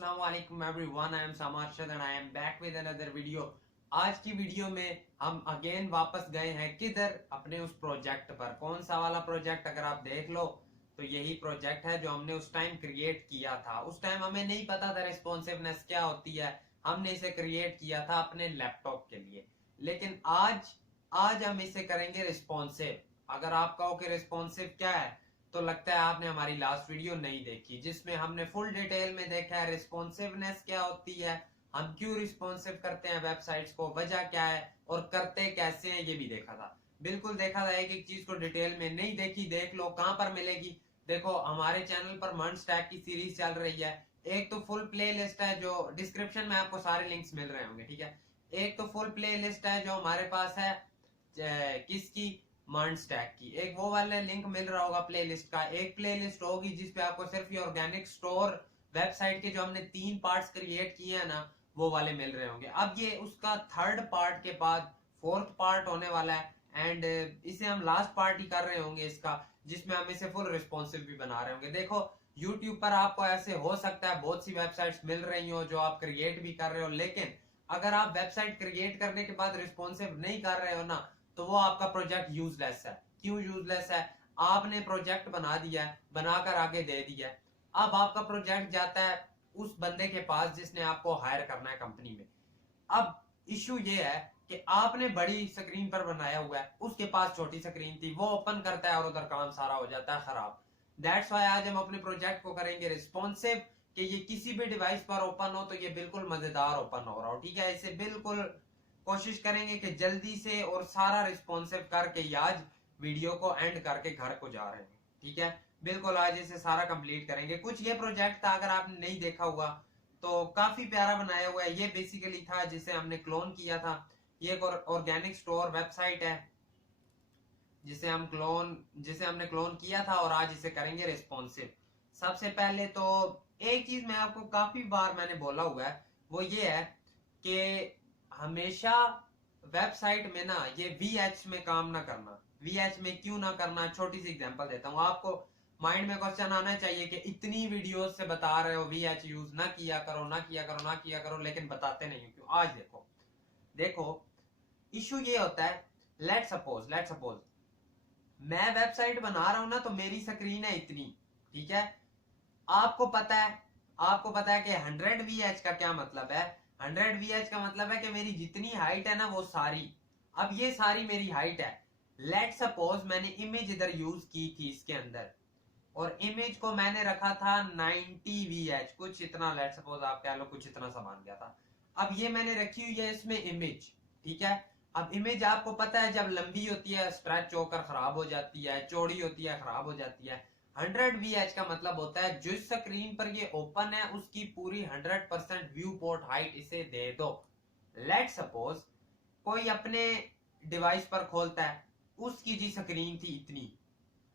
अस्सलाम वालेकुम everyone, I am सामार्शद and I am back with another video. आज की वीडियो में हम अगेन वापस गए हैं किधर, अपने उस प्रोजेक्ट पर। कौन सा वाला प्रोजेक्ट? अगर आप देख लो तो यही प्रोजेक्ट है जो हमने उस टाइम क्रिएट किया था। उस टाइम हमें नहीं पता था रिस्पॉन्सिवनेस क्या होती है। हमने इसे क्रिएट किया था अपने लैपटॉप के लिए, लेकिन आज आज हम इसे करेंगे रिस्पॉन्सिव। अगर आप कहो कि रिस्पॉन्सिव क्या है तो लगता है आपने हमारी लास्ट वीडियो नहीं देखी, जिसमें हमने फुल डिटेल में देखा है रिस्पॉन्सिवनेस क्या होती है, हम क्यों रिस्पॉन्सिव करते हैं वेबसाइट्स को, वजह क्या है और करते कैसे हैं, ये भी देखा था। बिल्कुल देखा था, एक एक चीज को डिटेल में। नहीं देखी देख लो, कहां पर मिलेगी? देखो हमारे चैनल पर मंड स्टैक की सीरीज चल रही है। एक तो फुल प्ले लिस्ट है जो डिस्क्रिप्शन में आपको सारे लिंक्स मिल रहे होंगे, ठीक है। एक तो फुल प्ले लिस्ट है जो हमारे पास है किसकी, मंड स्टैक की। एक वो वाला लिंक मिल रहा होगा प्लेलिस्ट का। एक प्लेलिस्ट होगी जिसपे आपको सिर्फ ये ऑर्गेनिक स्टोर वेबसाइट के जो हमने 3 पार्ट्स क्रिएट किए हैं ना, वो वाले मिल रहे होंगे। अब ये उसका थर्ड पार्ट के बाद फोर्थ पार्ट होने वाला है, एंड इसे हम लास्ट पार्ट ही कर रहे होंगे इसका, जिसमें हम इसे फुल रिस्पॉन्सिव भी बना रहे होंगे। देखो यूट्यूब पर आपको ऐसे हो सकता है बहुत सी वेबसाइट्स मिल रही हो जो आप क्रिएट भी कर रहे हो, लेकिन अगर आप वेबसाइट क्रिएट करने के बाद रिस्पॉन्सिव नहीं कर रहे हो ना, तो वो आपका प्रोजेक्ट यूजलेस है। क्यों यूजलेस है? आपने प्रोजेक्ट बना दिया है, बनाकर आगे दे दिया है। अब आपका प्रोजेक्ट जाता है उस बंदे के पास जिसने आपको हायर करना है कंपनी में। अब इशू ये है कि आपने बड़ी स्क्रीन पर बनाया हुआ है, उसके पास छोटी स्क्रीन थी, वो ओपन करता है और उधर काम सारा हो जाता है खराब। दैट्स वाई आज हम अपने प्रोजेक्ट को करेंगे रिस्पॉन्सिव, कि ये किसी भी डिवाइस पर ओपन हो तो ये बिल्कुल मजेदार ओपन हो रहा हो, ठीक है। इसे बिल्कुल कोशिश करेंगे कि जल्दी से और सारा रिस्पॉन्सिव करके ही आज वीडियो को एंड करके घर को जा रहे हैं, ठीक है। बिल्कुल आज इसे सारा कंप्लीट करेंगे। कुछ ये प्रोजेक्ट था, अगर आपने नहीं देखा हुआ तो काफी प्यारा बनाया हुआ है। ये बेसिकली था जिसे हमने क्लोन किया था। ये एक ऑर्गेनिक स्टोर वेबसाइट है जिसे हमने क्लोन किया था, और आज इसे करेंगे रिस्पॉन्सिव। सबसे पहले तो एक चीज मैं आपको काफी बार मैंने बोला हुआ है, वो ये है कि हमेशा वेबसाइट में ना ये वीएच में काम ना करना। वीएच में क्यों ना करना? छोटी सी एग्जांपल देता हूँ आपको। माइंड में क्वेश्चन आना चाहिए कि इतनी वीडियोस से बता रहे हो वीएच यूज ना किया करो, ना किया करो, ना किया करो, लेकिन बताते नहीं हो क्यों? आज देखो देखो इशू ये होता है। लेट सपोज मैं वेबसाइट बना रहा हूं ना, तो मेरी स्क्रीन है इतनी, ठीक है। आपको पता है आपको पता है कि 100 VH का क्या मतलब है? 100 VH का मतलब है कि मेरी जितनी हाइट है ना वो सारी। अब ये सारी मेरी हाइट है। लेट सपोज मैंने इमेज इधर यूज की थी इसके अंदर, और इमेज को मैंने रखा था 90 VH, कुछ इतना। लेट सपोज आप कह लो कुछ इतना सामान गया था। अब ये मैंने रखी हुई है इसमें इमेज, ठीक है। अब इमेज आपको पता है जब लंबी होती है स्ट्रेच होकर खराब हो जाती है, चौड़ी होती है खराब हो जाती है। 100 VH का मतलब होता है जिस स्क्रीन पर ये ओपन है उसकी पूरी 100% व्यू पोर्ट हाइट इसे दे दो। लेट सपोज कोई अपने डिवाइस पर खोलता है, उसकी जी स्क्रीन थी इतनी,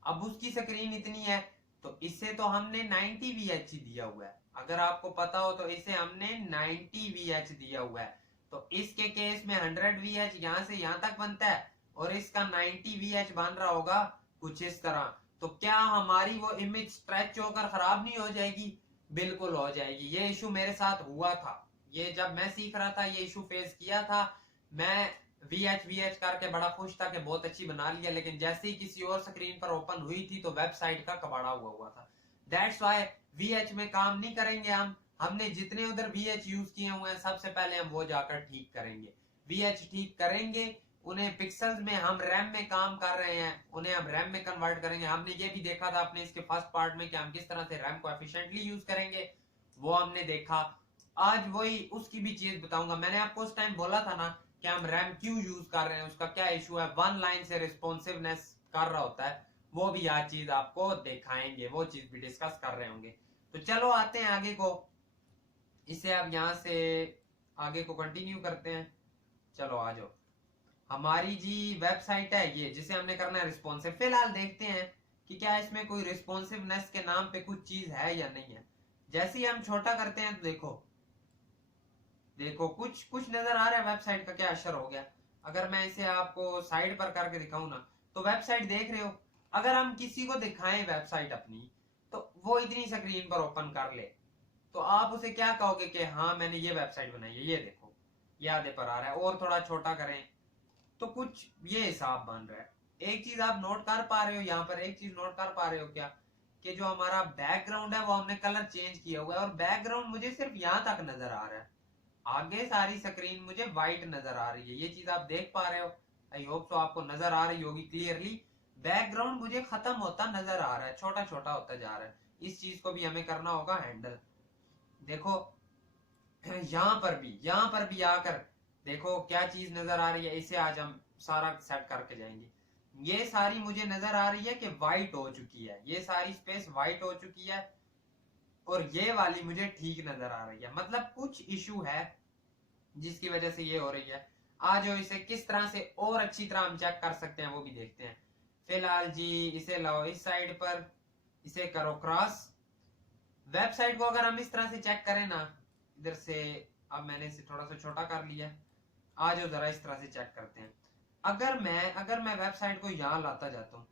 अब उसकी स्क्रीन इतनी है, तो इसे तो हमने 90 VH ही दिया हुआ है। अगर आपको पता हो तो इसे हमने 90 VH दिया हुआ है। तो इसके केस में 100 VH यहां से यहां तक बनता है, और इसका 90 VH बन रहा होगा कुछ इस तरह। तो क्या हमारी वो इमेज स्ट्रेच होकर खराब नहीं हो जाएगी? बिल्कुल हो जाएगी। ये इशू मेरे साथ हुआ था। ये जब मैं सीख रहा था ये इशू फेस किया था। मैं वीएच करके बड़ा खुश था कि बहुत अच्छी बना लिया, लेकिन जैसे ही किसी और स्क्रीन पर ओपन हुई थी तो वेबसाइट का कबाड़ा हुआ था। दैट्स वाई वीएच में काम नहीं करेंगे हम। हमने जितने उधर वीएच यूज किए हुए हैं सबसे पहले हम वो जाकर ठीक करेंगे। वीएच ठीक करेंगे, उन्हें पिक्सल्स में, हम रैम में काम कर रहे हैं, उन्हें हम रैम में कन्वर्ट करेंगे। हमने ये भी देखा था अपने इसके फर्स्ट पार्ट में कि हम किस तरह से रैम को एफिशिएंटली यूज करेंगे, वो हमने देखा। आज वही उसकी भी चीज बताऊंगा। मैंने आपको उस टाइम बोला था ना कि हम रैम क्यों यूज कर रहे हैं, उसका क्या इशू है, वन लाइन से रिस्पॉन्सिवनेस कर रहा होता है, वो भी आज चीज आपको दिखाएंगे, वो चीज भी डिस्कस कर रहे होंगे। तो चलो आते हैं आगे को। इसे अब यहां से आगे को कंटिन्यू करते हैं। चलो आ जाओ। हमारी जी वेबसाइट है ये जिसे हमने करना है रिस्पॉन्सिव। फिलहाल देखते हैं कि क्या इसमें कोई रिस्पॉन्सिवनेस के नाम पे कुछ चीज है या नहीं है। जैसे ही हम छोटा करते हैं तो देखो देखो कुछ कुछ नजर आ रहा है वेबसाइट का क्या असर हो गया। अगर मैं इसे आपको साइड पर करके दिखाऊं ना, तो वेबसाइट देख रहे हो। अगर हम किसी को दिखाएं वेबसाइट अपनी, तो वो इतनी स्क्रीन पर ओपन कर ले, तो आप उसे क्या कहोगे कि हाँ मैंने ये वेबसाइट बनाई है, ये देखो ये आधे पर आ रहा है, और थोड़ा छोटा करें तो कुछ ये हिसाब बन रहा है। एक चीज आप नोट कर पा रहे हो यहाँ पर, एक चीज नोट कर पा रहे हो क्या, कि जो हमारा बैकग्राउंड है वो हमने कलर चेंज किया हुआ है, और बैकग्राउंड मुझे सिर्फ यहाँ तक नजर आ रहा है, आगे सारी स्क्रीन मुझे व्हाइट नजर आ रही है। ये चीज आप देख पा रहे हो, आई होप सो आपको नजर आ रही होगी क्लियरली। बैकग्राउंड मुझे खत्म होता नजर आ रहा है, छोटा छोटा होता जा रहा है। इस चीज को भी हमें करना होगा हैंडल। देखो यहाँ पर भी आकर देखो क्या चीज नजर आ रही है, इसे आज हम सारा सेट करके जाएंगे। ये सारी मुझे नजर आ रही है कि व्हाइट हो चुकी है, ये सारी स्पेस व्हाइट हो चुकी है, और ये वाली मुझे ठीक नजर आ रही है। मतलब कुछ इशू है जिसकी वजह से ये हो रही है। आज इसे किस तरह से और अच्छी तरह हम चेक कर सकते हैं वो भी देखते हैं। फिलहाल जी इसे लाओ इस साइड पर, इसे करो क्रॉस। वेबसाइट को अगर हम इस तरह से चेक करें ना, इधर से, अब मैंने इसे थोड़ा सा छोटा कर लिया। आज जरा इस तरह से चेक करते हैं। अगर मैं वेबसाइट को यहां लाता जाता हूं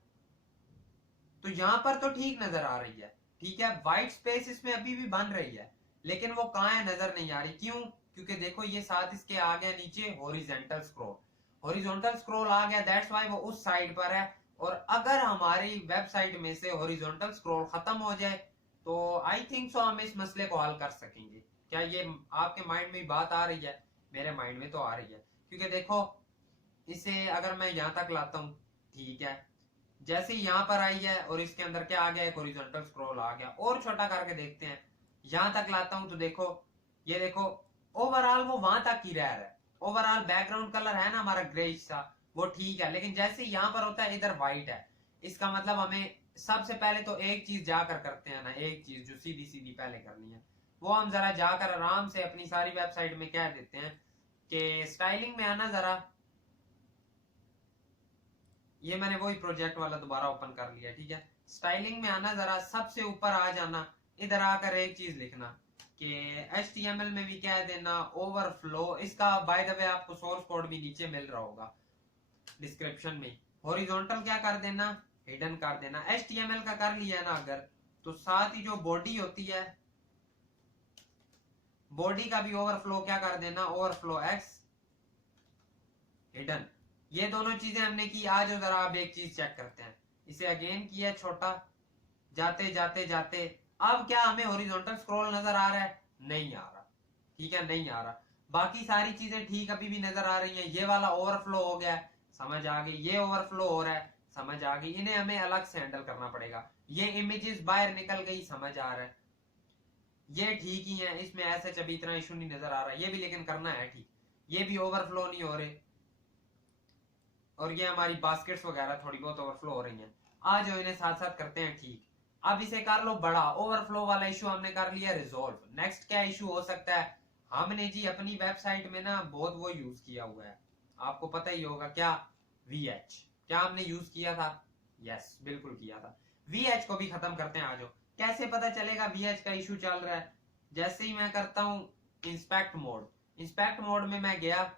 तो यहां पर तो ठीक नजर आ रही है, ठीक है, व्हाइट स्पेस इसमें अभी भी बन रही है, लेकिन वो कहां है नजर नहीं आ रही। क्यों? क्योंकि देखो ये साथ इसके आ गया नीचे हॉरिजॉन्टल स्क्रॉल, हॉरिजॉन्टल स्क्रॉल आ गया, दैट्स व्हाई वो उस साइड पर है। और अगर हमारी वेबसाइट में से हॉरिजॉन्टल स्क्रॉल खत्म हो जाए तो आई थिंक सो हम इस मसले को हल कर सकेंगे। क्या ये आपके माइंड में बात आ रही है? मेरे माइंड में तो आ रही है, क्योंकि देखो इसे अगर मैं यहां तक लाता हूं, ठीक है, जैसे यहाँ पर आई है और इसके अंदर क्या आ गया, एक हॉरिजॉन्टल स्क्रॉल आ गया। और छोटा करके देखते हैं, यहां तक लाता हूं तो देखो, ये देखो ओवरऑल वो वहां तक ही रह रहा है। ओवरऑल बैकग्राउंड कलर है ना हमारा ग्रेइश सा, वो ठीक है, लेकिन जैसे यहाँ पर होता है इधर व्हाइट है। इसका मतलब हमें सबसे पहले तो एक चीज जाकर करते हैं ना, एक चीज जो सीधी सीधी पहले करनी है वो हम जरा जाकर आराम से अपनी सारी वेबसाइट में कह देते हैं कि स्टाइलिंग में आना जरा। ये मैंने वही प्रोजेक्ट वाला दोबारा ओपन कर लिया, ठीक है। स्टाइलिंग में आना, जरा सबसे ऊपर आ जाना, इधर आकर एक चीज लिखना कि HTML में भी कह देना ओवरफ्लो। इसका बाय द वे आपको सोर्स कोड भी नीचे मिल रहा होगा डिस्क्रिप्शन में। हॉरिजॉन्टल क्या कर देना, हिडन कर देना। HTML का कर लिया ना अगर, तो साथ ही जो बॉडी होती है, बॉडी का भी ओवरफ्लो क्या कर देना, ओवरफ्लो एक्स हिडन। ये दोनों चीजें हमने की। आज जरा आप एक चीज चेक करते हैं, इसे अगेन किया छोटा, जाते जाते जाते अब क्या हमें हॉरिजॉन्टल स्क्रॉल नजर आ रहा है? नहीं आ रहा, ठीक है, नहीं आ रहा। बाकी सारी चीजें ठीक अभी भी नजर आ रही हैं। ये वाला ओवरफ्लो हो गया है, समझ आ गई। ये ओवरफ्लो हो रहा है, समझ आ गई। इन्हें हमें अलग से हैंडल करना पड़ेगा। ये इमेजेस बाहर निकल गई, समझ आ रहा है। ये ठीक ही है, इसमें ऐसे अभी इतना इशू नहीं नजर आ रहा। ये भी लेकिन करना है ठीक, ये भी ओवरफ्लो नहीं हो रहे। और ये हमारी बास्केट्स वगैरह थोड़ी बहुत ओवरफ्लो हो रही हैं। आज इन्हें साथ साथ करते हैं ठीक। अब इसे कर लो बड़ा। ओवरफ्लो वाला इशू हमने कर लिया रिजॉल्व। नेक्स्ट क्या इशू हो सकता है? हमने जी अपनी वेबसाइट में ना बहुत वो यूज किया हुआ है, आपको पता ही होगा क्या, VH। क्या हमने यूज किया था? यस, बिल्कुल किया था। VH को भी खत्म करते हैं। आज कैसे पता चलेगा VH का इशू चल रहा है? जैसे ही मैं करता हूं इंस्पेक्ट मोड, इंस्पेक्ट मोड में मैं गया,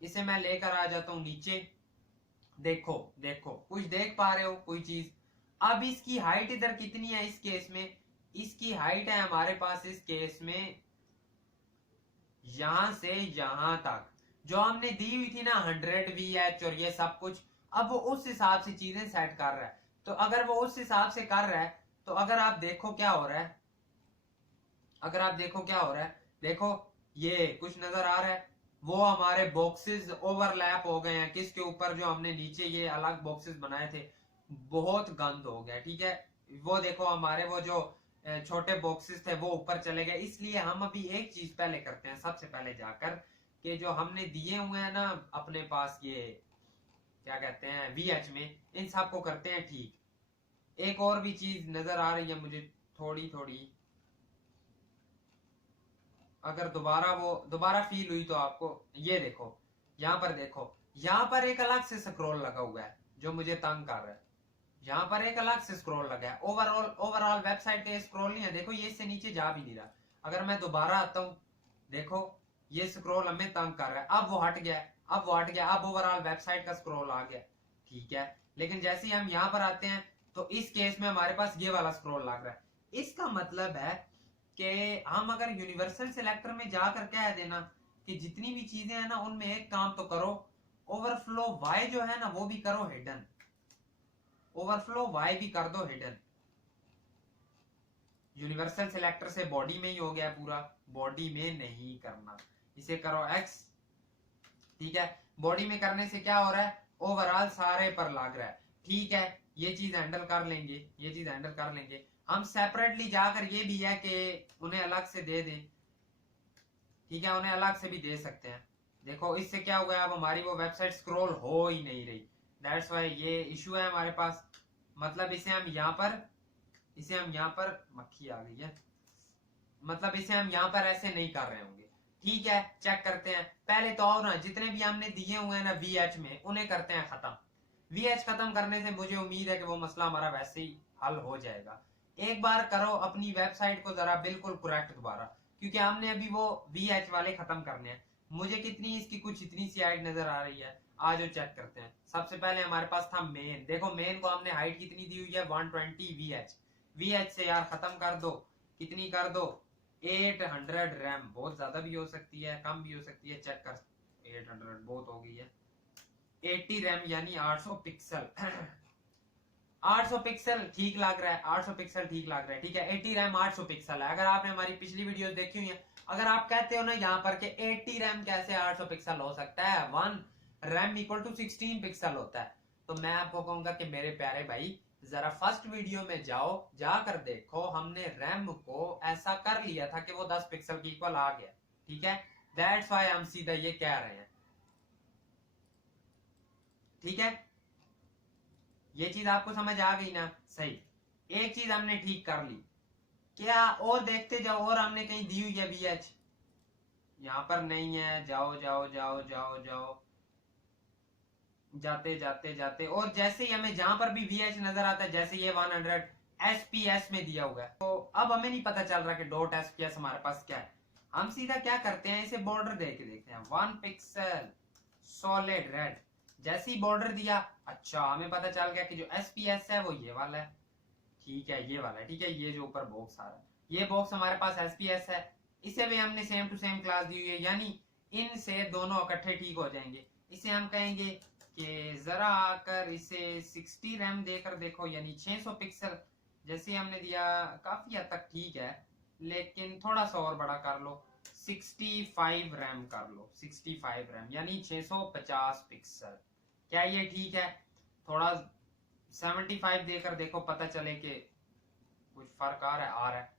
इसे मैं लेकर आ जाता हूं नीचे। देखो देखो, कुछ देख पा रहे हो कोई चीज? अब इसकी हाइट इधर कितनी है इस केस में? इसकी हाइट है हमारे पास इस केस में यहां से यहां तक, जो हमने दी हुई थी ना 100 VH और ये सब कुछ। अब वो उस हिसाब से चीजें सेट कर रहा है। तो अगर वो उस हिसाब से कर रहा है तो अगर आप देखो क्या हो रहा है, अगर आप देखो क्या हो रहा है, देखो ये कुछ नजर आ रहा है। वो हमारे बॉक्सेस ओवरलैप हो गए हैं किसके ऊपर, जो हमने नीचे ये अलग बॉक्सेस बनाए थे, बहुत गंद हो गया, ठीक है। वो देखो हमारे वो जो छोटे बॉक्सेस थे वो ऊपर चले गए। इसलिए हम अभी एक चीज पहले करते हैं, सबसे पहले जाकर कि जो हमने दिए हुए हैं ना अपने पास, ये क्या कहते हैं VH में, इन सबको करते हैं ठीक। एक और भी चीज नजर आ रही है मुझे थोड़ी थोड़ी, अगर दोबारा फील हुई तो आपको, ये देखो यहाँ पर, देखो यहाँ पर एक अलग से स्क्रॉल लगा हुआ है जो मुझे तंग कर रहा है। यहाँ पर एक अलग से स्क्रॉल लगा है। ओवरऑल वेबसाइट का स्क्रॉल नहीं है, देखो ये इससे नीचे जा भी नहीं रहा। अगर मैं दोबारा आता हूँ, देखो ये स्क्रॉल हमें तंग कर रहा है। अब वो हट गया, अब वो हट गया, अब ओवरऑल वेबसाइट का स्क्रॉल आ गया, ठीक है। लेकिन जैसे ही हम यहाँ पर आते हैं तो इस केस में हमारे पास ये वाला स्क्रॉल लग रहा है। इसका मतलब है कि हम अगर यूनिवर्सल सिलेक्टर में जाकर कह देना कि जितनी भी चीजें हैं ना उनमें एक काम तो करो, ओवरफ्लो वाई जो है ना वो भी करो हिडन, ओवरफ्लो वाई भी कर दो हिडन। यूनिवर्सल सिलेक्टर से बॉडी में ही हो गया पूरा, बॉडी में नहीं करना, इसे करो एक्स। ठीक है, बॉडी में करने से क्या हो रहा है, ओवरऑल सारे पर लग रहा है। ठीक है, ये चीज हैंडल कर लेंगे, ये चीज हैंडल कर लेंगे। हम सेपरेटली जाकर ये भी है कि उन्हें अलग से दे दें। ठीक है, उन्हें अलग से भी दे सकते हैं। देखो इससे क्या हो गया, अब हमारी वो वेबसाइट स्क्रॉल हो ही नहीं रही, दैट्स वाई ये इशू है हमारे पास। मतलब इसे हम यहाँ पर मक्खी आ गई है, मतलब इसे हम यहाँ पर ऐसे नहीं कर रहे होंगे। ठीक है, चेक करते हैं पहले तो, और ना जितने भी हमने दिए हुए हैं ना VH में उन्हें करते हैं खत्म। VH खत्म करने से मुझे उम्मीद है कि वो मसला हमारा वैसे ही हल हो जाएगा। एक बार करो अपनी वेबसाइट को जरा बिल्कुल करेक्ट दोबारा, क्योंकि हमने अभी वो VH वाले खत्म करने हैं। मुझे कितनी इसकी कुछ इतनी सी हाइट नजर आ रही है, आज जो चेक करते हैं। सबसे पहले हमारे पास था मेन, देखो मेन को हमने हाइट कितनी दी हुई है 120 VH। VH से यार खत्म कर दो, कितनी कर दो 800 रैम, बहुत ज्यादा भी हो सकती है कम भी हो सकती है, चेक कर 800 बहुत हो गई है। 80 रैम यानी 800 पिक्सल 800 पिक्सल ठीक लग रहा है, 800 पिक्सल ठीक लग रहा है। ठीक है, 80 रैम 800 पिक्सल है। अगर आपने हमारी पिछली वीडियोस देखी हुई है, अगर आप कहते हो ना यहाँ पर के 80 रैम कैसे 800 पिक्सल हो सकता है, 1 रैम इक्वल टू 16 पिक्सल होता है, तो मैं आपको कहूंगा कि मेरे प्यारे भाई जरा फर्स्ट वीडियो में जाओ, जाकर देखो, हमने रैम को ऐसा कर लिया था कि वो 10 पिक्सल के इक्वल आ गया। ठीक है, दैट्स व्हाई हम सीधा ये कह रहे हैं। ठीक है, ये चीज आपको समझ आ गई ना, सही। एक चीज हमने ठीक कर ली, क्या और देखते जाओ, और हमने कहीं दी हुई है VH, यहां पर नहीं है, जाओ जाओ जाओ जाओ जाओ, जाते जाते जाते, और जैसे ही हमें जहां पर भी VH नजर आता है, जैसे ये 100 SPS में दिया हुआ है, तो अब हमें नहीं पता चल रहा कि डॉट SPS हमारे पास क्या है। हम सीधा क्या करते हैं, इसे बॉर्डर दे के देखते हैं, 1 पिक्सल सॉलिड रेड। जैसे ही बॉर्डर दिया, अच्छा हमें पता चल गया कि जो SPS है वो ये वाला है। ठीक है, ये वाला है। ठीक है, ये जो ऊपर बॉक्स आ रहा है, ये बॉक्स हमारे पास SPS है। इसे भी हमने सेम टू सेम क्लास दी हुई है, यानी इनसे दोनों इकट्ठे ठीक हो जाएंगे। इसे हम कहेंगे कि जरा आकर इसे 60 रैम देकर देखो, यानी 600 पिक्सल। जैसे हमने दिया काफी हद तक ठीक है, लेकिन थोड़ा सा और बड़ा कर लो, 65 रैम कर लो, 65 रैम यानी 650 पिक्सल। क्या ये ठीक है? थोड़ा 75 देकर देखो, पता चले कि कुछ फर्क आ रहा है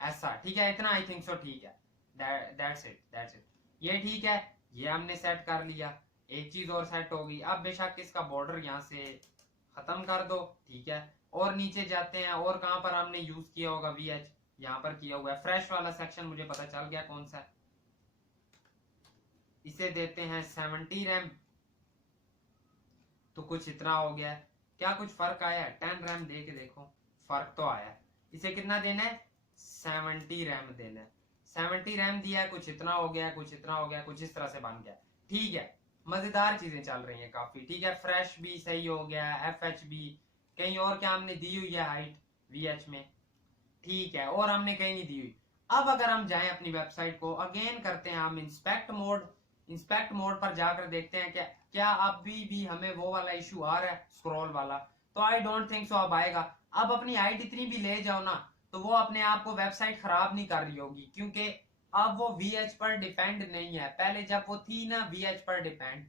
ऐसा। ठीक है, इतना आई थिंक सो ठीक है। That's it. ये ठीक है, ये हमने सेट कर लिया। एक चीज और सेट होगी, अब बेशक इसका बॉर्डर यहाँ से खत्म कर दो। ठीक है, और नीचे जाते हैं, और कहां पर हमने यूज किया होगा VH, यहाँ पर किया हुआ है। फ्रेश वाला सेक्शन मुझे पता चल गया कौन सा है, इसे देते हैं 70 रैम, तो कुछ इतना हो गया है। क्या कुछ फर्क आया है? 10 रैम दे के देखो, फर्क तो आया है। इसे कितना देना है? 70 रैम देना है। 70 रैम दिया है, कुछ इतना हो गया, कुछ इतना हो गया, कुछ इस तरह से बन गया। ठीक है, मजेदार चीजें चल रही हैं काफी। ठीक है, फ्रेश भी सही हो गया, FH भी, कहीं और क्या हमने दी हुई है हाइट VH में? ठीक है, और हमने कहीं नहीं दी हुई। अब अगर हम जाएं अपनी वेबसाइट को अगेन करते हैं हम इंस्पेक्ट मोड पर जाकर देखते हैं क्या अभी भी हमें वो वाला इशू आ रहा है स्क्रॉल वाला, तो आई डोंट थिंक सो अब आएगा। अब अपनी हाइट इतनी भी ले जाओ ना, तो वो अपने आप को वेबसाइट खराब नहीं कर रही होगी, क्योंकि अब वो VH पर डिपेंड नहीं है। पहले जब वो थी ना VH पर डिपेंड,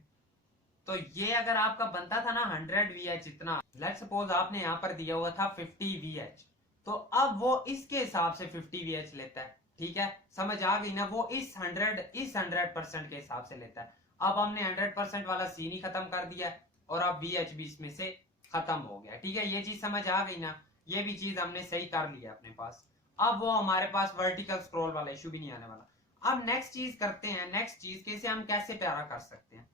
तो ये अगर आपका बनता था ना 100 VH, इतना लेट्स सपोज आपने यहाँ पर दिया हुआ था 50 VH, तो अब वो इसके हिसाब से 50 VH लेता है। ठीक है, समझ आ गई ना? वो इस 100% के हिसाब से लेता है। अब हमने 100% वाला सीन ही खत्म कर दिया है, और अब VH भी इसमें से खत्म हो गया। ठीक है, ये चीज समझ आ गई ना? ये भी चीज हमने सही कर लिया अपने पास। अब वो हमारे पास वर्टिकल स्क्रॉल वाला इशू भी नहीं आने वाला। अब नेक्स्ट चीज करते हैं, नेक्स्ट चीज कैसे हम कैसे प्यारा कर सकते हैं।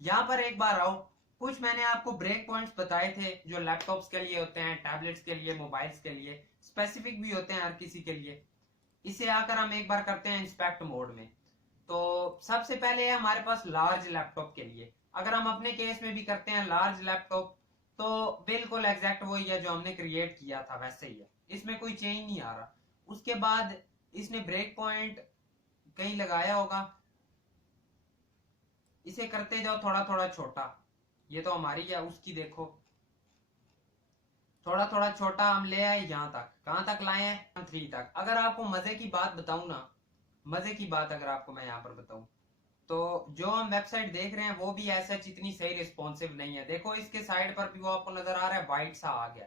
यहाँ पर एक बार आओ, कुछ मैंने आपको ब्रेक पॉइंट्स बताए थे जो लैपटॉप्स के लिए होते हैं, टैबलेट्स के लिए, मोबाइल्स के लिए, स्पेसिफिक भी होते हैं हर किसी के लिए। इसे आकर हम एक बार करते हैं इंस्पेक्ट मोड में। तो सबसे पहले है हमारे पास लार्ज लैपटॉप के लिए। अगर हम अपने केस में भी करते हैं लार्ज लैपटॉप, तो बिल्कुल एग्जैक्ट वही है जो हमने क्रिएट किया था वैसे ही है, इसमें कोई चेंज नहीं आ रहा। उसके बाद इसने ब्रेक पॉइंट कहीं लगाया होगा, इसे करते जाओ थोड़ा थोड़ा छोटा। ये तो हमारी है, उसकी देखो थोड़ा थोड़ा छोटा हम ले आए यहां तक। कहां तक लाए हैं? 3 तक। अगर आपको मजे की बात बताऊं ना, मजे की बात अगर आपको मैं यहाँ पर बताऊं, तो जो हम वेबसाइट देख रहे हैं वो भी ऐसा इतनी सही रिस्पॉन्सिव नहीं है। देखो इसके साइड पर भी वो आपको नजर आ रहा है व्हाइट सा आ गया।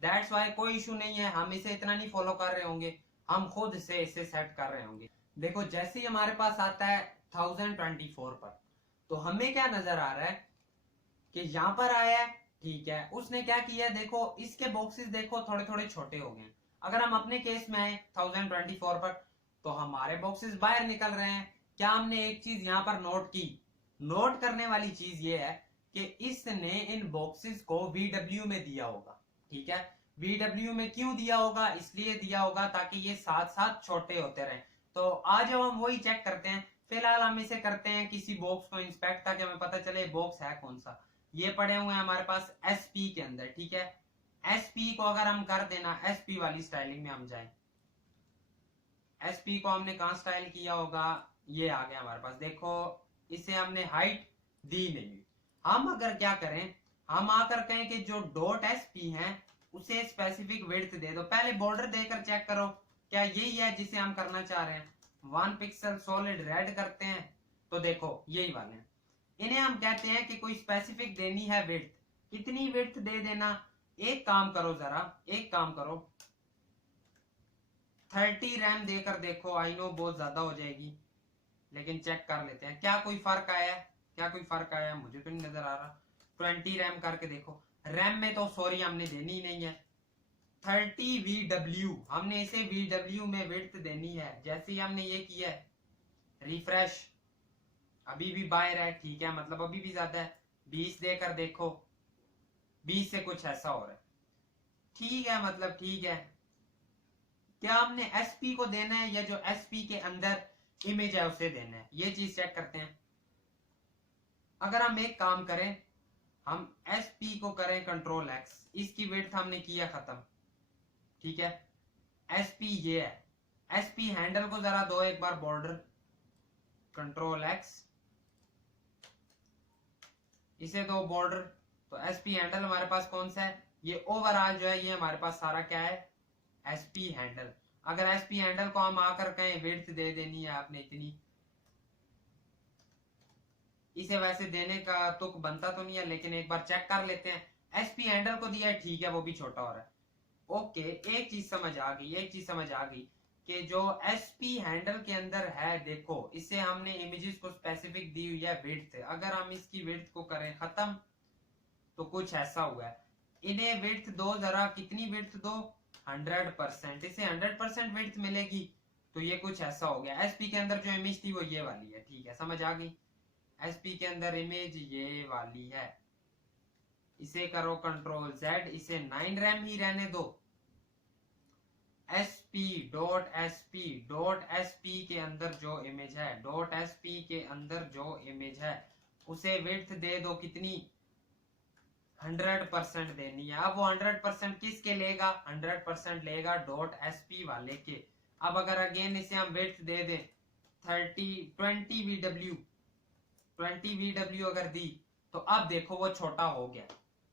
दैट्स वाई कोई इशू नहीं है, हम इसे इतना नहीं फॉलो कर रहे होंगे, हम खुद से इसे सेट कर रहे होंगे। देखो जैसे ही हमारे पास आता है 1024 पर, तो हमें क्या नजर आ रहा है कि यहां पर आया है, ठीक है। उसने क्या किया, देखो इसके बॉक्सेस देखो थोड़े थोड़े छोटे हो गए। अगर हम अपने केस में आए 1024 पर, तो हमारे बॉक्सेस बाहर निकल रहे हैं। क्या हमने एक चीज यहां पर नोट की? नोट करने वाली चीज ये है कि इसने इन बॉक्सेस को VW में दिया होगा, ठीक है। VW में क्यों दिया होगा? इसलिए दिया होगा ताकि ये साथ साथ छोटे होते रहे। तो आज हम वही चेक करते हैं। फिलहाल हम इसे करते हैं किसी बॉक्स को इंस्पेक्ट, ताकि हमें पता चले बॉक्स है कौन सा। ये पड़े हुए हैं हमारे पास SP के अंदर, ठीक है। SP को अगर हम कर देना, SP वाली स्टाइलिंग में हम जाएं, SP को हमने कहां स्टाइल किया होगा, ये आ गया हमारे पास। देखो इसे हमने हाइट दी नहीं। हम अगर क्या करें, हम आकर कहें कि जो डॉट SP है उसे स्पेसिफिक विड्थ दे दो। पहले बॉर्डर देकर चेक करो क्या यही है जिसे हम करना चाह रहे हैं। 1 पिक्सल सॉलिड रेड करते हैं, तो देखो यही वाले हैं। इन्हें हम कहते हैं कि कोई स्पेसिफिक देनी है विड्थ। कितनी विड्थ दे देना? एक काम करो, जरा एक काम करो, 30 रैम देकर देखो। आई नो बहुत ज्यादा हो जाएगी, लेकिन चेक कर लेते हैं क्या कोई फर्क आया है। क्या कोई फर्क आया? मुझे तो नहीं नजर आ रहा। 20 रैम करके देखो। रैम में तो सॉरी हमने देनी ही नहीं है। 30 VW, हमने इसे VW में विड्थ देनी है। जैसे ही हमने ये किया है, रिफ्रेश, अभी भी बाहर है, ठीक है, मतलब अभी भी ज्यादा है। 20 देकर देखो, 20 से कुछ ऐसा हो रहा है, ठीक है, मतलब ठीक है। क्या हमने SP को देना है या जो SP के अंदर इमेज है उसे देना है, ये चीज चेक करते हैं। अगर हम एक काम करें, हम SP को करें Ctrl+X, इसकी विड्थ हमने किया खत्म, ठीक है। SP ये है। SP हैंडल को जरा दो एक बार बॉर्डर, Ctrl+X, इसे दो बॉर्डर। तो SP हैंडल हमारे पास कौन सा है? ये ओवरऑल जो है ये हमारे पास सारा क्या है? SP handle. अगर SP हैंडल को हम आकर कहें विड्थ दे देनी है आपने इतनी, इसे वैसे देने का तुक बनता तो नहीं है, लेकिन एक बार चेक कर लेते हैं। SP हैंडल को दिया है, ठीक है, वो भी छोटा हो रहा है। ओके, एक चीज समझ आ गई, एक चीज समझ आ गई कि जो SP हैंडल के अंदर है, देखो इसे हमने इमेजेस को स्पेसिफिक दी हुई है विड्थ। अगर हम इसकी विड्थ को करें खत्म, तो कुछ ऐसा हुआ है। इन्हें विड्थ दो जरा, कितनी विड्थ दो? 100%। इसे 100% विड्थ मिलेगी, तो ये कुछ ऐसा हो गया। SP के अंदर जो इमेज थी वो ये वाली है, ठीक है, समझ आ गई। SP के अंदर इमेज ये वाली है। इसे करो Ctrl+Z, इसे 9 रैम ही रहने दो। SP के अंदर जो इमेज है, .SP के अंदर जो इमेज है उसे विड्थ दे दो कितनी? 100% देनी है। अब वो 100% किसके लेगा? 100% लेगा .SP वाले के। अब अगर अगेन इसे हम विड्थ दे दें 20 VW अगर दी, तो अब देखो वो छोटा हो गया।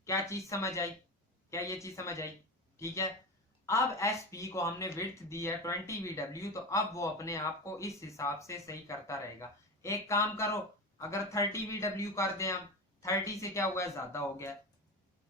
क्या चीज समझ आई? क्या ये चीज समझ आई? ठीक है। अब SP को हमने विड्थ दी है 20 VW, तो अब वो अपने आप को इस हिसाब से सही करता रहेगा। एक काम करो, अगर 30 VW कर दें हम, 30 से क्या हुआ है? ज्यादा हो गया।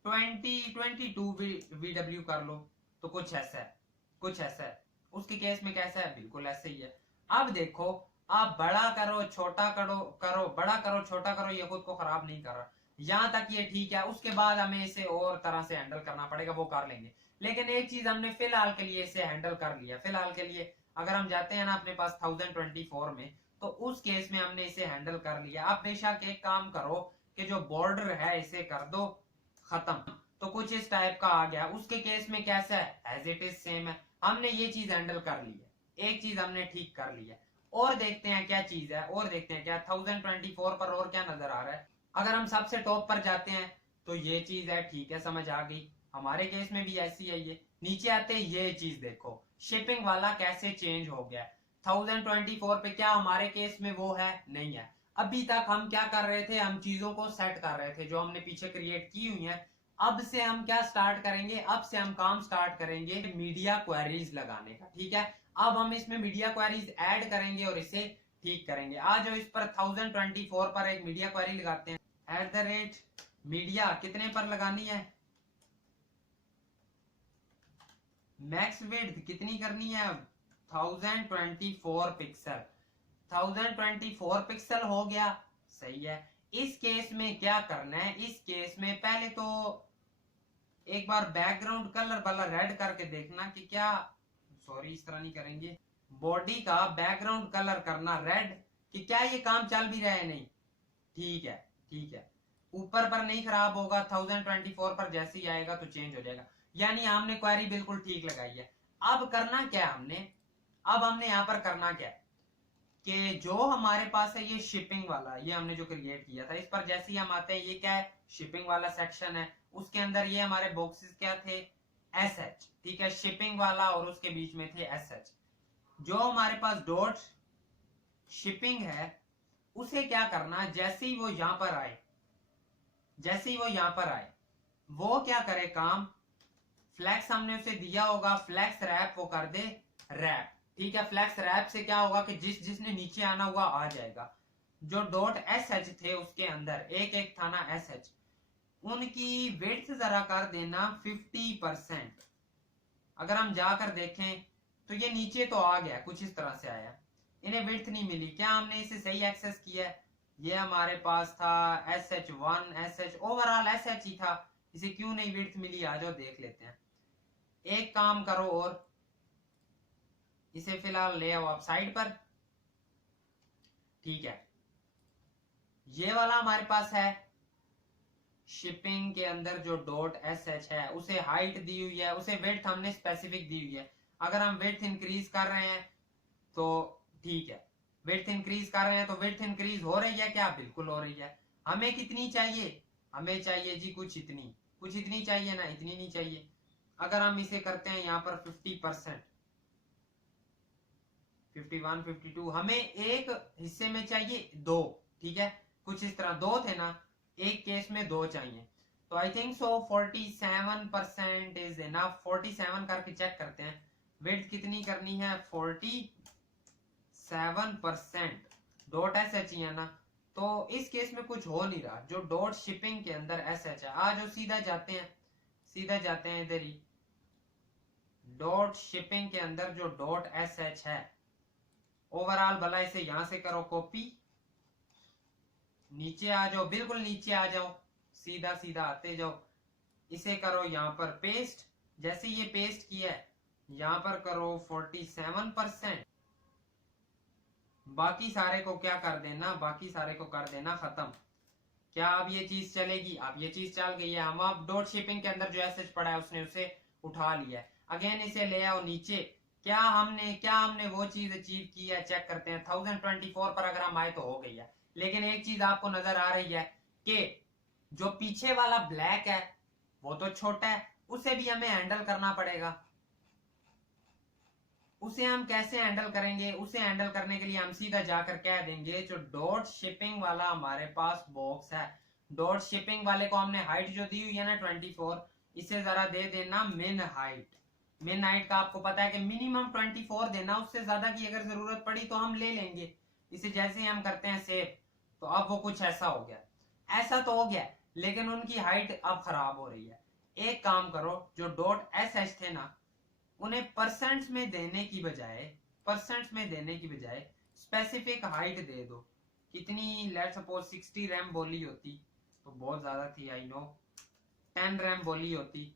22 VW कर लो, तो कुछ ऐसा है, कुछ ऐसा है। उसके केस में कैसा है? बिल्कुल ऐसे ही है। अब देखो, आप बड़ा करो छोटा करो बड़ा करो छोटा करो, ये खुद को खराब नहीं कर रहा। यहां तक ये ठीक है। उसके बाद हमें इसे और तरह से हैंडल करना पड़ेगा, वो कर लेंगे। लेकिन एक चीज हमने फिलहाल के लिए इसे हैंडल कर लिया। फिलहाल के लिए अगर हम जाते हैं ना अपने पास 1024 में, तो उस केस में हमने इसे हैंडल कर लिया। आप बेशक एक काम करो कि जो बॉर्डर है इसे कर दो खत्म, तो कुछ इस टाइप का आ गया। उसके केस में कैसा है? एज इट इज सेम है। हमने ये चीज हैंडल कर ली है, एक चीज हमने ठीक कर ली है। और देखते हैं क्या चीज है, और देखते हैं क्या 1024 पर और क्या नजर आ रहा है। अगर हम सबसे टॉप पर जाते हैं, तो ये चीज है, ठीक है, समझ आ गई। हमारे केस में भी ऐसी है। ये नीचे आते ये चीज देखो, शिपिंग वाला कैसे चेंज हो गया। 1024 पे क्या हमारे केस में वो है? नहीं है। अभी तक हम क्या कर रहे थे, हम चीजों को सेट कर रहे थे जो हमने पीछे क्रिएट की हुई है। अब से हम क्या स्टार्ट करेंगे, अब से हम काम स्टार्ट करेंगे मीडिया क्वेरीज लगाने का। ठीक है, अब हम इसमें मीडिया क्वेरीज ऐड करेंगे और इसे ठीक करेंगे। आज इस पर 1024 पर एक मीडिया क्वेरी लगाते हैं। @मीडिया कितने पर लगानी है? मैक्स विड्थ कितनी करनी है? 1024 पिक्सल। 1024 पिक्सल हो गया, सही है। इस केस में क्या करना है, इस केस में पहले तो एक बार बैकग्राउंड कलर वाला रेड करके देखना कि क्या, सॉरी इस तरह नहीं करेंगे, बॉडी का बैकग्राउंड कलर करना रेड कि क्या ये काम चल भी रहा है। नहीं, ठीक है, ठीक है, ऊपर पर नहीं खराब होगा। 1024 पर जैसे ही आएगा तो चेंज हो जाएगा, यानी हमने क्वेरी बिल्कुल ठीक लगाई है। अब करना क्या हमने, अब हमने यहां पर करना क्या है कि जो हमारे पास है ये शिपिंग वाला, ये हमने जो क्रिएट किया था, इस पर जैसे ही हम आते हैं, ये क्या है, शिपिंग वाला सेक्शन है। उसके अंदर ये हमारे बॉक्सेस क्या थे, SH, ठीक है, शिपिंग वाला, और उसके बीच में थे SH। जो हमारे पास डॉट शिपिंग है उसे क्या करना, जैसे ही वो यहां पर आए, जैसे ही वो यहां पर आए, वो क्या करे काम, फ्लैक्स हमने उसे दिया होगा, फ्लैक्स रैप वो कर दे रैप। ठीक है, फ्लैक्स रैप से क्या होगा कि जिसने नीचे आना हुआ आ जाएगा। जो डॉट SH थे उसके अंदर एक एक था ना SH, उनकी विड्थ जरा कर देना 50%। अगर हम जाकर देखें तो ये नीचे तो आ गया, कुछ इस तरह से आया, इन्हें विड्थ नहीं मिली। क्या हमने इसे सही एक्सेस किया है? ये हमारे पास था SH1 SH, ओवरऑल SH ही था, इसे क्यों नहीं विड्थ मिली? आ जाओ देख लेते हैं। एक काम करो, और इसे फिलहाल ले आओ आप साइड पर। ठीक है, ये वाला हमारे पास है शिपिंग के अंदर जो डॉट SH है, उसे हाइट दी हुई है, उसे विड्थ हमने स्पेसिफिक दी हुई है। अगर हम विड्थ इंक्रीज कर रहे हैं तो ठीक है, विड्थ इंक्रीज कर रहे हैं तो विड्थ इंक्रीज हो रही है क्या? बिल्कुल हो रही है। हमें कितनी चाहिए? हमें चाहिए जी कुछ इतनी, कुछ इतनी चाहिए ना, इतनी नहीं चाहिए। अगर हम इसे करते हैं यहाँ पर 50%, 51 52, हमें एक हिस्से में चाहिए दो। ठीक है, कुछ इस तरह दो थे ना, एक केस में दो चाहिए। तो I think so 47% is enough. 47 करके चेक करते हैं, विड्थ कितनी करनी है? 47%। डॉट SH है ना, तो इस केस में कुछ हो नहीं रहा। जो डॉट शिपिंग के अंदर SH है, आज जो सीधा जाते हैं, सीधा जाते हैं इधर ही, डॉट शिपिंग के अंदर जो डॉट SH है, ओवरऑल भला इसे यहां से करो कॉपी, नीचे आ जाओ, बिल्कुल नीचे आ जाओ, सीधा सीधा आते जाओ, इसे करो यहां पर पेस्ट। जैसे ये पेस्ट किया है, यहां पर करो 47%। बाकी सारे को क्या कर देना, बाकी सारे को कर देना खत्म। क्या अब ये चीज चलेगी? अब ये चीज चल गई है। हम अब डॉट शिपिंग के अंदर जो SH पड़ा है उसने उसे उठा लिया है। अगेन इसे ले आओ नीचे। क्या हमने वो चीज अचीव की है? चेक करते हैं। 1024 पर अगर हम आए तो हो गई है, लेकिन एक चीज आपको नजर आ रही है कि जो पीछे वाला ब्लैक है वो तो छोटा है, उसे भी हमें हैंडल करना पड़ेगा। उसे हम कैसे हैंडल करेंगे? उसे हैंडल करने के लिए हम सीधा जाकर कह देंगे, जो डॉट शिपिंग वाला हमारे पास बॉक्स है, डॉट शिपिंग वाले को हमने हाइट जो दी हुई है ना 24, इसे जरा दे देना मिन हाइट। मिन हाइट का आपको पता है कि मिनिमम 24 देना, उससे ज्यादा की अगर जरूरत पड़ी तो हम ले लेंगे। इसे जैसे ही हम करते हैं सेव, तो अब वो कुछ ऐसा हो गया। ऐसा तो हो गया, लेकिन उनकी हाइट अब खराब हो रही है। एक काम करो, जो डॉट SH थे ना, उन्हें परसेंट्स में देने की बजाय, स्पेसिफिक हाइट दे दो। कितनी? लेट्स सपोज 60 रैम बोली होती तो बहुत ज्यादा थी, आई नो। 10 रैम बोली होती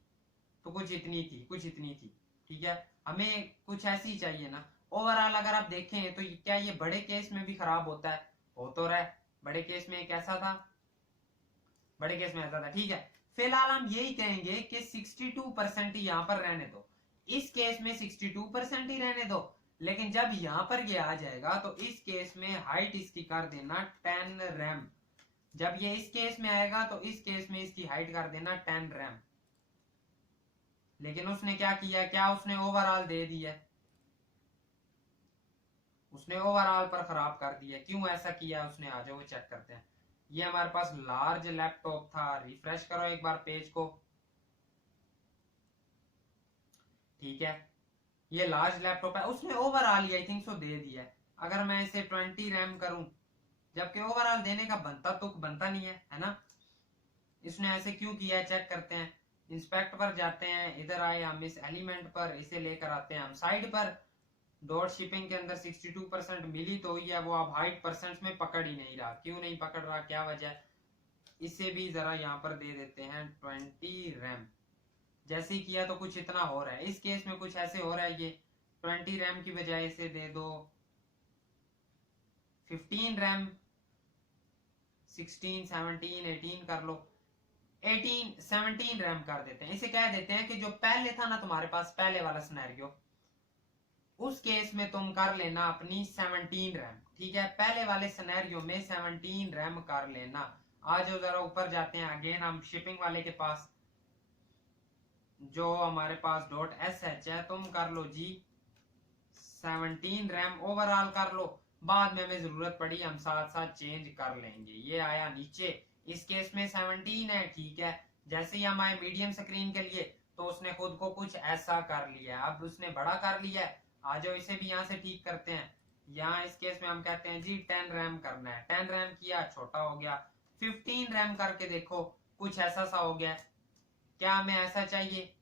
तो कुछ इतनी थी, कुछ इतनी थी। ठीक है, हमें कुछ ऐसी चाहिए ना। ओवरऑल अगर आप देखें तो क्या ये बड़े केस में भी खराब होता है? हो तो रहा है। बड़े केस में कैसा था? बड़े केस में ऐसा था। ठीक है, फिलहाल हम यही कहेंगे कि 62% ही यहां पर रहने दो। इस केस में 62% ही रहने दो, लेकिन जब यहां पर ये आ जाएगा तो इस केस में हाइट इसकी कर देना 10 रैम। जब ये इस केस में आएगा तो इस केस में इसकी हाइट कर देना 10 रैम। लेकिन उसने क्या किया? क्या उसने ओवरऑल दे दिया? उसने ओवरऑल पर खराब कर दिया। क्यों ऐसा किया उसने, आ जाओ चेक करते हैं। ये हमारे पास लार्ज लैपटॉप था, रिफ्रेश करो एक बार पेज को, ठीक है, ये लार्ज लैपटॉप है, उसने ओवरऑल आई थिंक सो दे दिया है। अगर मैं इसे 20 रैम करूं, जबकि ओवरऑल देने का बनता नहीं है ना, इसने ऐसे क्यों किया, चेक करते हैं। इंस्पेक्ट पर जाते हैं, इधर आए हम इस एलिमेंट पर, इसे लेकर आते हैं हम साइड पर। डॉट शिपिंग के अंदर 62% मिली तो ही है, वो अब हाइट परसेंट में पकड़ ही नहीं रहा। क्यों नहीं पकड़ रहा, क्या वजह, इसे भी जरा यहाँ पर दे देते हैं 20 रैम। जैसे ही किया तो कुछ इतना हो रहा है, इस केस में कुछ ऐसे हो रहा है, ये 20 रैम की बजाय इसे दे दो 15 रैम, 16 17 18 कर लो, 18 17 रैम कर देते हैं। इसे कह देते हैं कि जो पहले था ना तुम्हारे पास, पहले वाला सिनेरियो, उस केस में तुम कर लेना अपनी 17 रैम, ठीक है, पहले वाले सिनेरियो में 17 रैम कर लेना। आज जरा ऊपर जाते हैं अगेन हम शिपिंग वाले के पास, जो हमारे पास डॉट एस एच है, तुम कर लो जी 17 रैम ओवरऑल कर लो। बाद में हमें जरूरत पड़ी हम साथ साथ चेंज कर लेंगे। ये आया नीचे, इस केस में 17 है, ठीक है। जैसे ही हम आए मीडियम स्क्रीन के लिए, तो उसने खुद को कुछ ऐसा कर लिया, अब उसने बड़ा कर लिया है। आ जाओ इसे भी यहाँ से ठीक करते हैं। यहाँ इस केस में हम कहते हैं जी 10 रैम करना है, 10 रैम किया, छोटा हो गया। 15 रैम करके देखो, कुछ ऐसा सा हो गया। क्या हमें ऐसा चाहिए,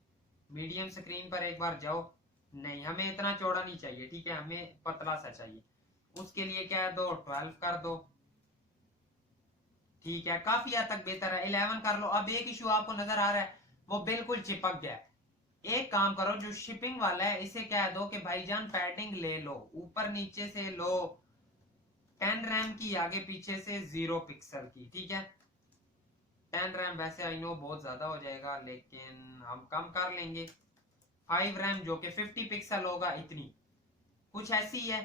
मीडियम स्क्रीन पर एक बार जाओ, नहीं हमें इतना चौड़ा नहीं चाहिए, ठीक है, हमें पतला सा चाहिए। उसके लिए क्या दो, 12 कर दो, ठीक है, काफी हद तक बेहतर है। 11 कर लो। अब एक इशू आपको नजर आ रहा है, वो बिल्कुल चिपक गया। एक काम करो, जो शिपिंग वाला है इसे कह दो कि भाईजान पैडिंग ले लो, ऊपर नीचे से लो 10 रैम की, आगे पीछे से 0 पिक्सल की, ठीक है। 10 रैम वैसे आई नो बहुत ज्यादा हो जाएगा, लेकिन हम कम कर लेंगे। 5 रैम जो कि 50 पिक्सल होगा, इतनी कुछ ऐसी है,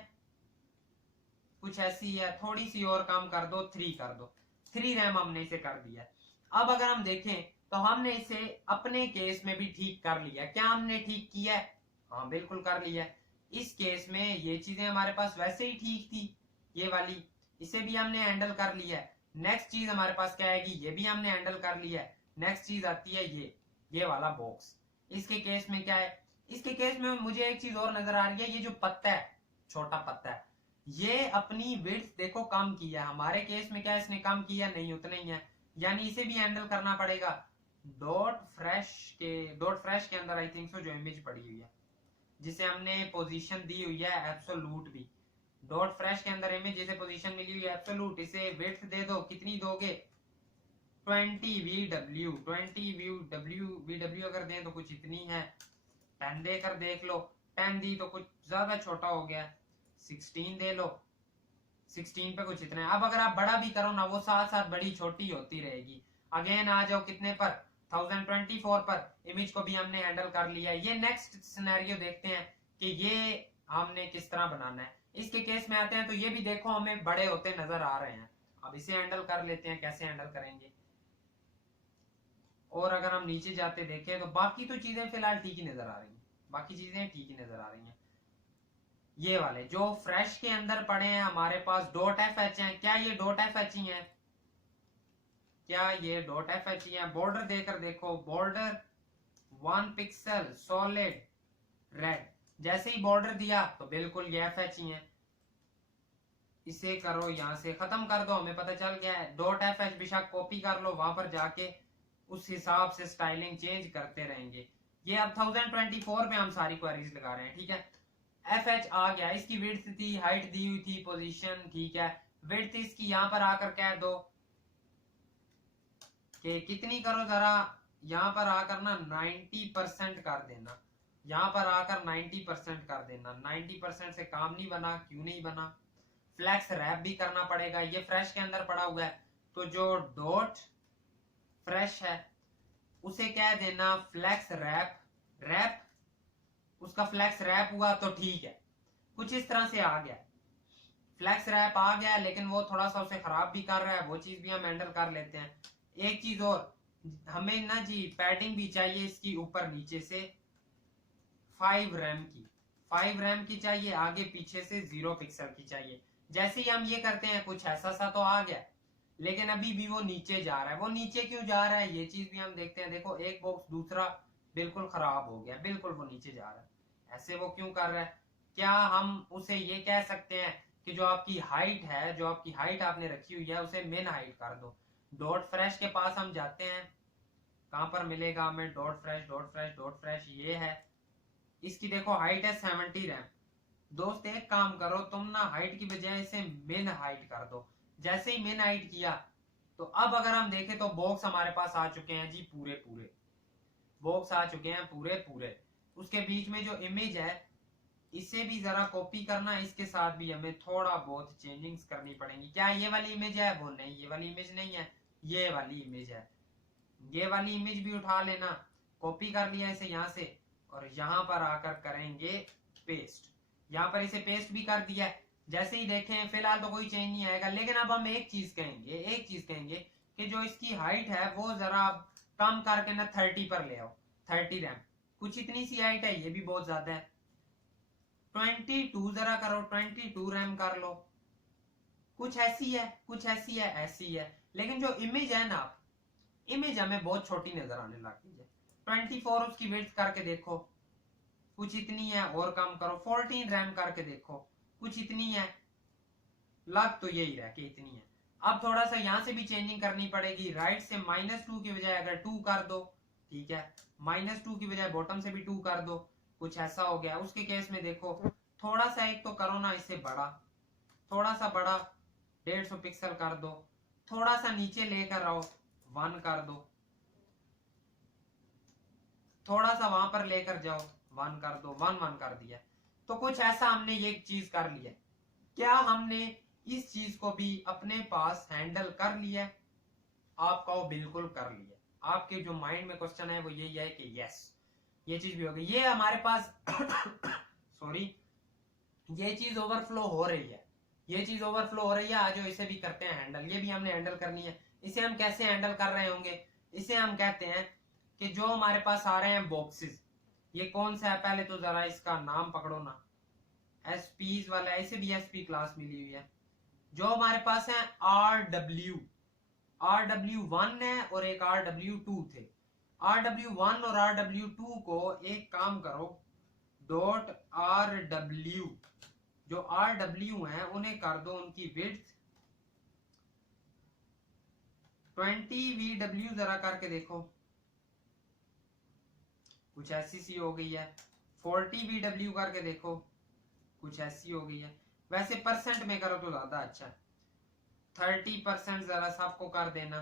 कुछ ऐसी है, थोड़ी सी और कम कर दो, 3 कर दो। 3 रैम हमने इसे कर दिया। अब अगर हम देखें तो हमने इसे अपने केस में भी ठीक कर लिया। क्या हमने ठीक किया है, हाँ बिल्कुल कर लिया। इस केस में ये चीजें हमारे पास वैसे ही ठीक थी, ये वाली, इसे भी हमने हैंडल कर लिया है। नेक्स्ट चीज हमारे पास क्या आएगी, ये भी हमने हैंडल कर लिया है। नेक्स्ट चीज आती है ये वाला बॉक्स। इसके केस में क्या है, इसके केस में मुझे एक चीज और नजर आ रही है, ये जो पत्ता है, छोटा पत्ता है, ये अपनी विड्थ देखो कम किया। हमारे केस में क्या इसने कम किया, नहीं उतना ही है, यानी इसे भी हैंडल करना पड़ेगा। डॉट फ्रेश के अंदर आई थिंक सो जो इमेज पड़ी हुई है, जिसे हमने पोजीशन दी हुई है एब्सोल्यूट भी, डॉट फ्रेश के अंदर इमेज जिसे पोजीशन मिली हुई है एब्सोल्यूट, इसे विड्थ दे दो, कितनी दोगे 20 VW, 20 VW अगर दें तो कुछ इतनी है। 10 देकर देख लो, 10 दी तो कुछ ज्यादा छोटा हो गया। 16 दे लो, 16 पे कुछ इतना है। अब अगर आप बड़ा भी करो ना, वो साथ साथ बड़ी छोटी होती रहेगी। अगेन आ जाओ कितने पर, 1024 पर, इमेज को भी हमने हैंडल कर लिया। ये नेक्स्ट सिनेरियो देखते हैं कि ये हमने किस तरह बनाना है। इसके केस में आते हैं तो ये भी देखो हमें बड़े होते नजर आ रहे हैं। अब इसे हैंडल कर लेते हैं, कैसे हैंडल करेंगे। और अगर हम नीचे जाते देखें तो बाकी तो चीजें फिलहाल ठीक ही नजर आ रही हैं, बाकी चीजें ठीक ही नजर आ रही हैं। ये वाले जो फ्रेश के अंदर पड़े हैं हमारे पास डॉट एफ एच है, क्या ये डॉट एफ एच ही है, क्या ये डॉट एफ एच ही है। बॉर्डर देकर देखो, बॉर्डर 1 पिक्सल सॉलिड रेड, जैसे ही बॉर्डर दिया तो बिल्कुल ये एफ एच ही है। इसे करो यहां से खत्म कर दो, हमें पता चल गया है। डॉट एफ एच बेशक कॉपी कर लो, वहां पर जाके उस हिसाब से स्टाइलिंग चेंज करते रहेंगे। ये अब 1024 पे हम सारी क्वेरीज लगा रहे हैं, ठीक है। एफ एच आ गया, इसकी विड्थ थी, हाइट दी हुई थी, पोजीशन, ठीक है। विड्थ इसकी यहां पर आकर कह दो कि कितनी करो जरा, यहां पर आकर ना 90% कर देना, यहां पर आकर 90% कर देना। 90% से काम नहीं बना, क्यों नहीं बना, फ्लैक्स रैप भी करना पड़ेगा। ये फ्रेश के अंदर पड़ा हुआ है, तो जो डॉट फ्रेश है उसे कह देना फ्लैक्स रैप, रैप उसका फ्लैक्स रैप हुआ तो ठीक है। कुछ इस तरह से आ गया, फ्लैक्स रैप आ गया, लेकिन वो थोड़ा सा उसे खराब भी कर रहा है, वो चीज भी हम हैंडल कर लेते हैं। एक चीज और, हमें ना जी पैडिंग भी चाहिए इसकी ऊपर नीचे से 5 रैम की, 5 रैम की चाहिए, आगे पीछे से 0 पिक्सल की चाहिए। जैसे ही हम ये करते हैं कुछ ऐसा सा तो आ गया, लेकिन अभी भी वो नीचे जा रहा है। वो नीचे क्यों जा रहा है ये चीज भी हम देखते हैं। देखो एक बॉक्स दूसरा बिल्कुल खराब हो गया, बिल्कुल वो नीचे जा रहा है। ऐसे वो क्यों कर रहा है? क्या हम उसे ये कह सकते हैं कि जो आपकी हाइट है, जो आपकी हाइट आपने रखी हुई है उसे मिन हाइट कर दो। डॉट फ्रेश के पास हम जाते हैं, कहां पर मिलेगा हमें dot fresh, dot fresh, dot fresh, ये है। इसकी देखो हाइट है 70 रैम। दोस्त एक काम करो, तुम ना हाइट की बजाय इसे मिन हाइट कर दो। जैसे ही मिन हाइट किया तो अब अगर हम देखें तो बॉक्स हमारे पास आ चुके हैं जी, पूरे पूरे बॉक्स आ चुके हैं पूरे पूरे। उसके बीच में जो इमेज है इसे भी जरा कॉपी करना, इसके साथ भी हमें थोड़ा बहुत चेंजिंग्स करनी पड़ेंगी। क्या ये वाली इमेज है? वो नहीं, ये वाली इमेज नहीं है, ये वाली इमेज है। ये वाली इमेज भी उठा लेना, कॉपी कर लिया इसे यहाँ से, और यहाँ पर आकर करेंगे पेस्ट। यहाँ पर इसे पेस्ट भी कर दिया है। जैसे ही देखें फिलहाल तो कोई चेंज नहीं आएगा, लेकिन अब हम एक चीज कहेंगे कि जो इसकी हाइट है वो जरा कम करके ना 30 पर ले आओ। 30 रैम, कुछ इतनी सी हाइट है, ये भी बहुत ज्यादा है। 22 जरा करो, 22 रैम कर लो। कुछ ऐसी है, कुछ ऐसी है, ऐसी है। लेकिन जो इमेज है ना, इमेज हमें बहुत छोटी नजर आने लगी है। 24 उसकी विड्थ करके देखो, कुछ इतनी है, और कम करो। 14 रैम करके देखो, कुछ इतनी है। लग तो यही रहा कि इतनी है। अब थोड़ा सा यहां से भी चेंजिंग करनी पड़ेगी। राइट से -2 की बजाय अगर 2 कर दो, ठीक है, -2 की बजाय बॉटम से भी 2 कर दो, कुछ ऐसा हो गया। उसके केस में देखो थोड़ा सा एक तो करो ना इसे बड़ा, थोड़ा सा बड़ा 150 पिक्सल कर दो। थोड़ा सा नीचे लेकर आओ, 1 कर दो। थोड़ा सा वहां पर लेकर जाओ, 1 कर दो। 1 कर दिया। तो कुछ ऐसा हमने ये चीज कर लिया। क्या हमने इस चीज को भी अपने पास हैंडल कर लिया? आपका वो बिल्कुल कर लिया। आपके जो माइंड में क्वेश्चन है वो यही है कि यस, ये चीज भी हो गई। ये हमारे पास सॉरी, ये चीज ओवरफ्लो हो रही है, ये चीज ओवरफ्लो हो रही है। आज इसे भी करते हैं हैंडल, ये भी हमने हैंडल करनी है। इसे हम कैसे हैंडल कर रहे होंगे? इसे हम कहते हैं कि जो हमारे पास आ रहे हैं बॉक्सेस, ये कौन सा है? पहले तो जरा इसका नाम पकड़ो ना, एसपीज वाला है, इसे भी एसपी क्लास मिली हुई है। जो हमारे पास है RW1 है और एक RW2 थे। RW1 और RW2 को एक काम करो, डॉट RW, जो RW है उन्हें कर दो उनकी विड्थ 20 VW। जरा करके देखो, कुछ ऐसी सी हो गई है। 40 VW करके देखो, कुछ ऐसी हो गई है। वैसे परसेंट में करो तो ज्यादा अच्छा है। 30% जरा सबको कर देना।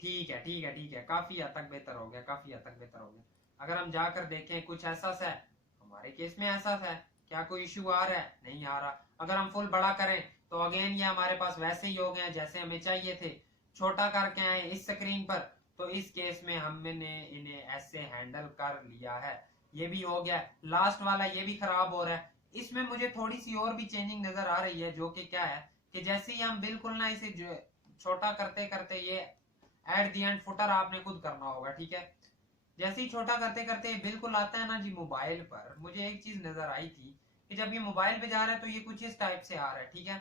ठीक है, ठीक है, ठीक है, काफी हद तक बेहतर हो गया, काफी हद तक बेहतर हो गया। अगर हम जाकर देखें कुछ ऐसा सा है, हमारे केस में ऐसा सा है। क्या कोई इश्यू आ रहा है? नहीं आ रहा। अगर हम फुल बड़ा करें तो अगेन ये हमारे पास वैसे ही हो गए जैसे हमें चाहिए थे। छोटा करके आए इस स्क्रीन पर, तो इस केस में हमने इन्हें ऐसे हैंडल कर लिया है। ये भी हो गया। लास्ट वाला ये भी खराब हो रहा है। इसमें मुझे थोड़ी सी और भी चेंजिंग नजर आ रही है, जो कि क्या है कि जैसे ही हम बिल्कुल ना इसे छोटा करते करते, ये एट दी एंड फुटर आपने खुद करना होगा, ठीक है। जैसे ही छोटा करते करते बिल्कुल आता है ना जी मोबाइल पर, मुझे एक चीज नजर आई थी कि जब ये मोबाइल पे जा रहा है तो ये कुछ इस टाइप से आ रहा है, ठीक है।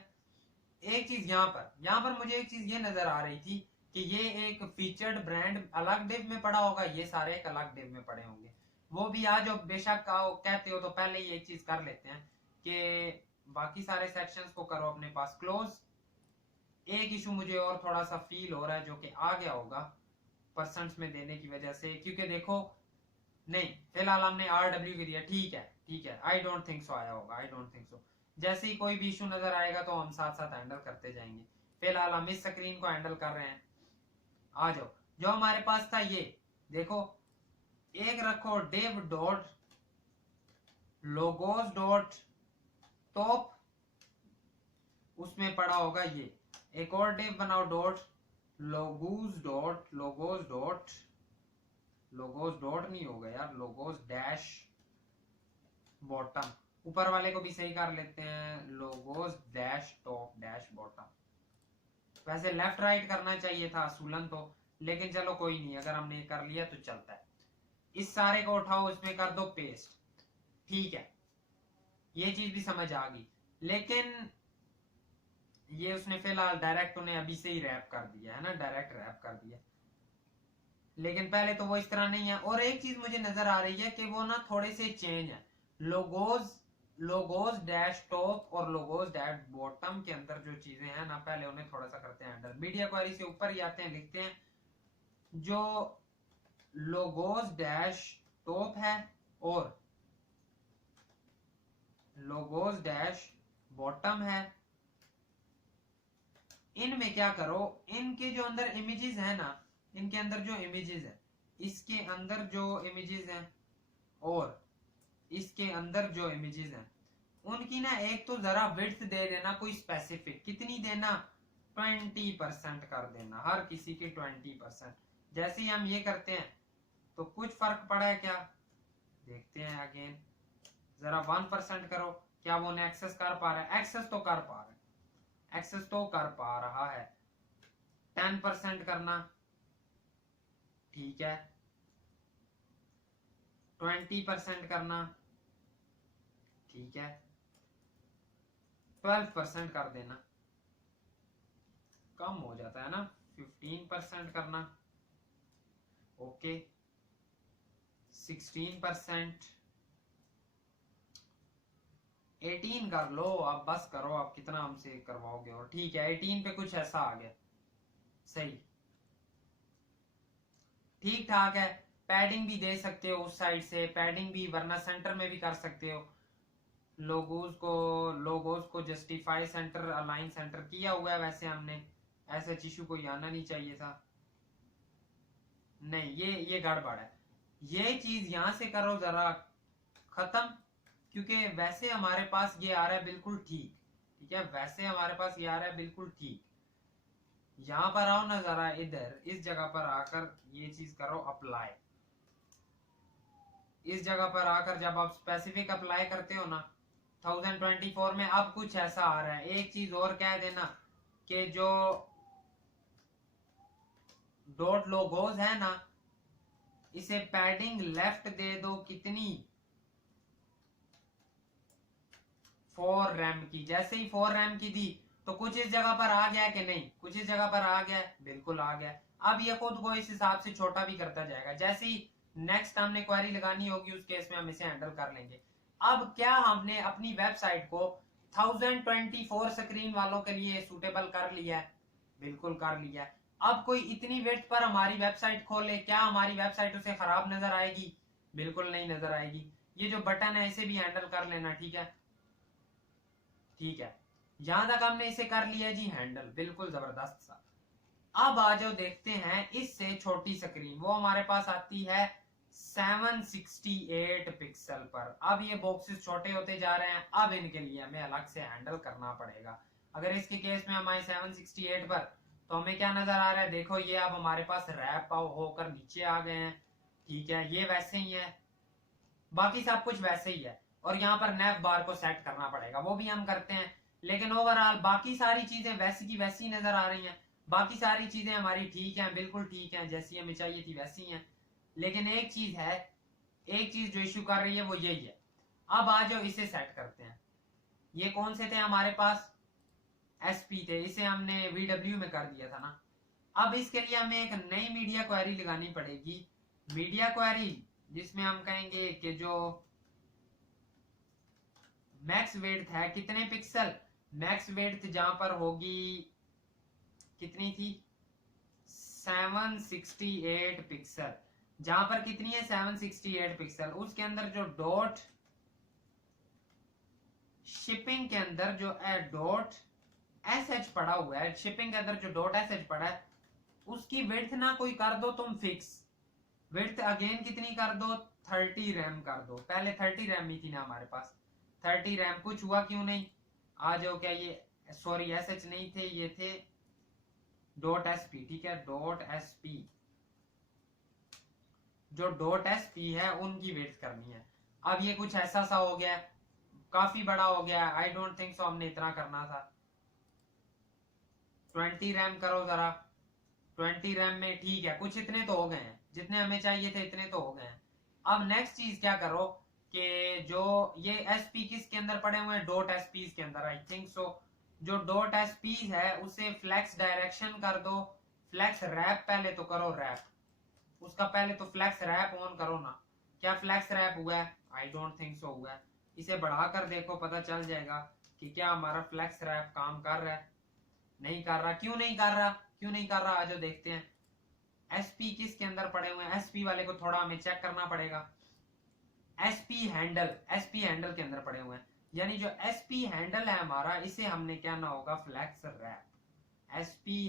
एक चीज यहाँ पर मुझे एक चीज ये नजर आ रही थी कि ये एक फीचर्ड ब्रांड अलग डिव में पड़ा होगा, ये सारे एक अलग डिव में पड़े होंगे। वो भी आज बेशक कहते हो तो पहले ही एक चीज कर लेते हैं कि बाकी सारे सेक्शंस को करो अपने पास क्लोज। एक इशू मुझे और थोड़ा सा फील हो रहा है, जो कि आ गया होगा परसेंट्स में देने की वजह से, क्योंकि देखो नहीं, फिलहाल हमने RW के दिया, ठीक है, ठीक है। आई डोंट थिंक सो आया होगा, आई डोंट थिंक सो। जैसे ही कोई भी इशू नजर आएगा तो हम साथ साथ हैंडल करते जाएंगे। फिलहाल हम इस स्क्रीन को हैंडल कर रहे हैं। आ जाओ, जो हमारे पास था ये देखो, एक रखो div dot logos dot top, उसमें पड़ा होगा ये। एक और डिव बनाओ डॉट लोगोस डॉट नहीं होगा यार, लोगोस डैश बॉटम। ऊपर वाले को भी सही कर लेते हैं, logos dash top dash bottom. वैसे लेफ्ट राइट करना चाहिए था असूलन तो, लेकिन चलो कोई नहीं, अगर हमने कर लिया तो चलता है। इस सारे को उठाओ, इसमें कर दो पेस्ट। ठीक है, ये चीज भी समझ आ गई। लेकिन ये उसने फिलहाल डायरेक्ट उन्हें अभी से ही रैप कर दिया है ना, डायरेक्ट रैप कर दिया, लेकिन पहले तो वो इस तरह नहीं है। और एक चीज मुझे नजर आ रही है कि वो ना थोड़े से चेंज है। लोगोज लोगोज डैश टॉप और लोगोज डैश बॉटम के अंदर जो चीजें हैं ना, पहले उन्हें थोड़ा सा करते हैं हैंडल। मीडिया क्वेरी से ऊपर ही आते हैं, लिखते हैं जो लोगोज डैश टॉप है और लोगोज डैश बॉटम है, इनमें क्या करो, इनके जो अंदर इमेजेस है ना, इनके अंदर जो इमेजेस है, इसके अंदर जो इमेजेस हैं और इसके अंदर जो इमेजेस हैं, उनकी ना एक तो जरा विड्थ दे देना, कोई स्पेसिफिक कितनी देना, 20% कर देना, हर किसी की 20%। जैसे ही हम ये करते हैं तो कुछ फर्क पड़ा है क्या, देखते हैं अगेन, जरा 1% करो, क्या वो उन्हें एक्सेस कर पा रहा है, एक्सेस तो कर पा रहा है, एक्सेस तो कर पा रहा है। 10% करना, ठीक है, 20% करना, ठीक है, 12% कर देना, कम हो जाता है ना, 15% करना, ओके, 16%, 18 कर लो, अब बस करो, अब कितना हमसे करवाओगे, और ठीक है 18 पे कुछ ऐसा आ गया, सही, ठीक ठाक है। पैडिंग भी दे सकते हो उस साइड से, पैडिंग भी, वरना सेंटर में भी कर सकते हो। लोगोस को जस्टिफाई सेंटर, अलाइन सेंटर किया हुआ है वैसे हमने, ऐसा इशू कोई आना नहीं चाहिए था। नहीं, ये गड़बड़ है, ये चीज यहां से करो जरा खत्म, क्योंकि वैसे हमारे पास ये आ रहा है बिल्कुल ठीक, ठीक है, वैसे हमारे पास ये आ रहा है बिल्कुल ठीक। यहां पर आओ ना जरा, इधर इस जगह पर आकर ये चीज करो अप्लाई। इस जगह पर आकर जब आप स्पेसिफिक अप्लाई करते हो ना 1024 में, अब कुछ ऐसा आ रहा है। एक चीज और कह देना कि जो डॉट लोगोस है ना, इसे पैडिंग लेफ्ट दे दो, कितनी, 4 रैम की। जैसे ही 4 रैम की दी तो कुछ इस जगह पर आ गया कि नहीं, कुछ इस जगह पर आ गया, बिल्कुल आ गया। अब ये खुद को इस हिसाब से छोटा भी करता जाएगा, जैसे ही नेक्स्ट हमने क्वेरी लगानी होगी उस केस में हम इसे हैंडल कर लेंगे। अब क्या हमने अपनी वेबसाइट को 1024 स्क्रीन वालों के लिए सूटेबल कर लिया है, बिल्कुल कर लिया है। अब कोई इतनी विड्थ पर हमारी वेबसाइट खोले, क्या हमारी वेबसाइट उसे खराब नजर आएगी, बिल्कुल नहीं नजर आएगी। ये जो बटन है इसे भी हैंडल कर लेना, ठीक है, ठीक है, यहां तक हमने इसे कर लिया जी हैंडल, बिल्कुल जबरदस्त सा। अब आ जाओ देखते हैं इससे छोटी स्क्रीन, वो हमारे पास आती है 768 पिक्सल पर। अब ये बॉक्सेस छोटे होते जा रहे हैं, अब इनके लिए हमें अलग से हैंडल करना पड़ेगा। अगर इसके केस में हम आए 768 पर, तो हमें क्या नजर आ रहा है, देखो ये अब हमारे पास रैप होकर नीचे आ गए हैं, ठीक है, ये वैसे ही है, बाकी सब कुछ वैसे ही है। और यहाँ पर नेव बार को सेट करना पड़ेगा, वो भी हम करते हैं। लेकिन ओवरऑल बाकी सारी चीजें वैसी की वैसी नजर आ रही हैं, बाकी सारी चीजें हमारी ठीक हैं, बिल्कुल ठीक हैं, जैसी हमें चाहिए थी वैसी हैं। लेकिन एक चीज है, एक चीज जो इश्यू कर रही है वो यही है। अब आ जाओ इसे सेट करते हैं। ये कौन से थे हमारे पास, एसपी थे, इसे हमने VW में कर दिया था ना। अब इसके लिए हमें एक नई मीडिया क्वेरी लगानी पड़ेगी, मीडिया क्वेरी जिसमें हम कहेंगे कि जो मैक्स वेड्थ है कितने पिक्सल, मैक्स वेड्थ जहां पर होगी कितनी थी, 768 पिक्सल, जहां पर कितनी है 768 पिक्सल, उसके अंदर जो डॉट शिपिंग के अंदर जो डॉट एसएच पड़ा हुआ है, शिपिंग के अंदर जो डॉट एसएच पड़ा है उसकी विड्थ ना कोई कर दो तुम फिक्स, विड्थ अगेन कितनी कर दो, 30 रैम कर दो। पहले 30 रैम ही थी ना हमारे पास, 30 रैम, कुछ हुआ क्यों नहीं, आ जाओ, क्या ये सॉरी एसएच नहीं थे, ये थे डॉट एसपी, ठीक है, डॉट एसपी, जो डॉट एसपी है उनकी वेट करनी है। अब ये कुछ ऐसा सा हो गया, काफी बड़ा हो गया, आई डोंट थिंक सो हमने इतना करना था। 20 रैम करो जरा, 20 रैम में ठीक है, कुछ इतने तो हो गए हैं, जितने हमें चाहिए थे इतने तो हो गए हैं। अब नेक्स्ट चीज क्या करो, कि जो ये एसपी किसके अंदर पड़े हुए हैं, डॉट एसपी के अंदर, आई थिंक सो। जो डॉट एसपी है उसे फ्लैक्स डायरेक्शन कर दो, फ्लैक्स रैप पहले तो करो, रैप उसका पहले तो फ्लैक्स रैप ऑन करो ना। क्या फ्लैक्स रैप हुआ है? आई डोंट थिंक सो हुआ है। इसे बढ़ाकर देखो, पता चल जाएगा कि क्या हमारा फ्लैक्स रैप काम कर रहा है। नहीं कर रहा। क्यों नहीं कर रहा? क्यों नहीं कर रहा? आज देखते हैं। एसपी किसके अंदर पड़े हुए हैं? एसपी वाले को थोड़ा हमें चेक करना पड़ेगा। एसपी हैंडल के अंदर पड़े हुए हैं, यानी जो एसपी हैंडल है हमारा, इसे हमने क्या ना होगा, फ्लैक्स रैप। एसपी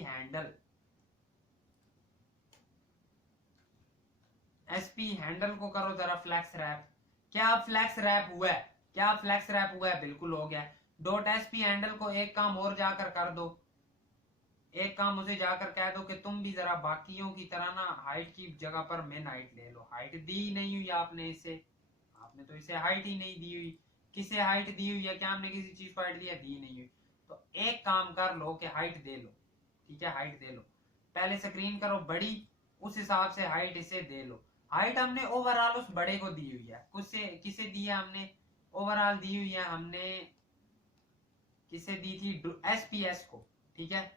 हैंडल को करो जरा फ्लैक्स रैप। क्या फ्लैक्स रैप हुआ है? क्या फ्लैक्स रैप हुआ है? बिल्कुल हो गया। डॉट एसपी हैंडल को एक काम और जाकर कर दो, एक काम उसे जाकर कह दो कि तुम भी जरा बाकियों की तरह ना हाइट की जगह पर मेन हाइट ले लो। हाइट दी नहीं हुई आपने इसे, आपने तो इसे हाइट ही नहीं दी हुई। किसे हाइट दी हुई है? क्या हमने किसी चीज को हाइट दी है? दी नहीं हुई। तो एक काम कर लो कि हाइट दे लो, ठीक है, हाइट दे लो। पहले स्क्रीन करो बड़ी, उस हिसाब से हाइट इसे दे लो। हाइट हमने ओवरऑल उस बड़े को दी हुई है। किसे दी है हमने? ओवरऑल दी हुई है हमने, किसे दी थी? एसपीएस को, ठीक है।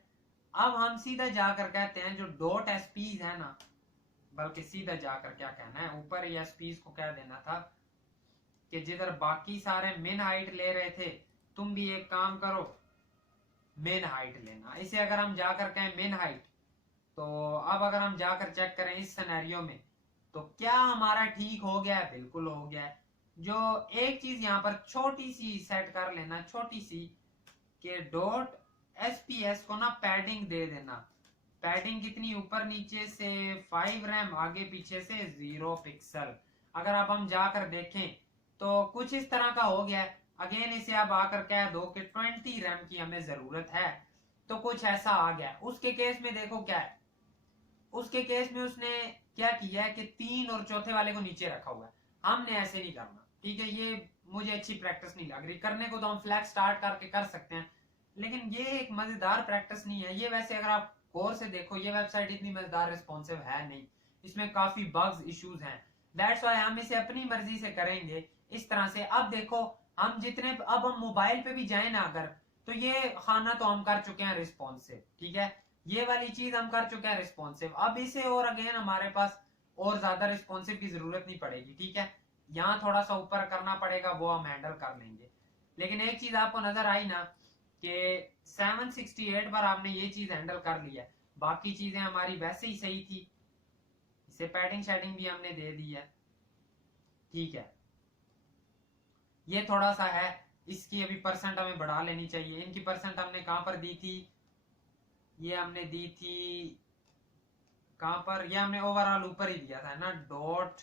अब हम सीधा जाकर कहते हैं जो डॉट एसपीज है ना, बल्कि सीधा जाकर क्या कहना है, ऊपर ही एसपीज को कह देना था कि जिधर बाकी सारे मिन हाइट ले रहे थे, तुम भी एक काम करो, मिन हाइट लेना। इसे अगर हम जाकर कहें मिन हाइट, तो अब अगर हम जाकर चेक करें इस सिनेरियो में, तो क्या हमारा ठीक हो गया है? बिल्कुल हो गया है। जो एक चीज यहां पर छोटी सी सेट कर लेना, छोटी सी, कि डॉट एसपीएस को ना पैडिंग दे देना। पैडिंग कितनी? ऊपर नीचे से 5 रैम, आगे पीछे से 0 पिक्सल। अगर अब हम जाकर देखें तो कुछ इस तरह का हो गया है। अगेन इसे आप आकर कह दो कि 20 रैम की हमें जरूरत है, तो कुछ ऐसा आ गया। उसके केस में देखो क्या है, उसके केस में उसने क्या किया है कि 3 और चौथे वाले को नीचे रखा हुआ है। हमने ऐसे नहीं करना, ठीक है। ये मुझे अच्छी प्रैक्टिस नहीं लग रही। करने को तो हम फ्लैग स्टार्ट करके कर सकते हैं, लेकिन ये एक मजेदार प्रैक्टिस नहीं है ये। वैसे अगर आप गौर से देखो, ये वेबसाइट इतनी मजेदार रिस्पॉन्सिव है नहीं, इसमें काफी बग्स इश्यूज हैं। दैट्स व्हाई हम इसे अपनी मर्जी से करेंगे इस तरह से। अब देखो, हम जितने, अब हम मोबाइल पे भी जाए ना अगर, तो ये खाना तो हम कर चुके हैं रिस्पॉन्सिव, ठीक है। ये वाली चीज हम कर चुके हैं रिस्पॉन्सिव। अब इसे और अगेन हमारे पास और ज्यादा रिस्पॉन्सिव की जरूरत नहीं पड़ेगी, ठीक है। यहाँ थोड़ा सा ऊपर करना पड़ेगा, वो हम हैंडल कर लेंगे। लेकिन एक चीज आपको नजर आई ना कि 768 पर आपने ये चीज हैंडल कर लिया, बाकी चीजें हमारी वैसे ही सही थी। इसे पैडिंग शेडिंग भी हमने दे दी है, ठीक है। ये थोड़ा सा है, इसकी अभी परसेंट हमें बढ़ा लेनी चाहिए। इनकी परसेंट हमने कहां पर दी थी? ये हमने दी थी कहां पर? ये हमने ओवरऑल ऊपर ही दिया था ना, डॉट।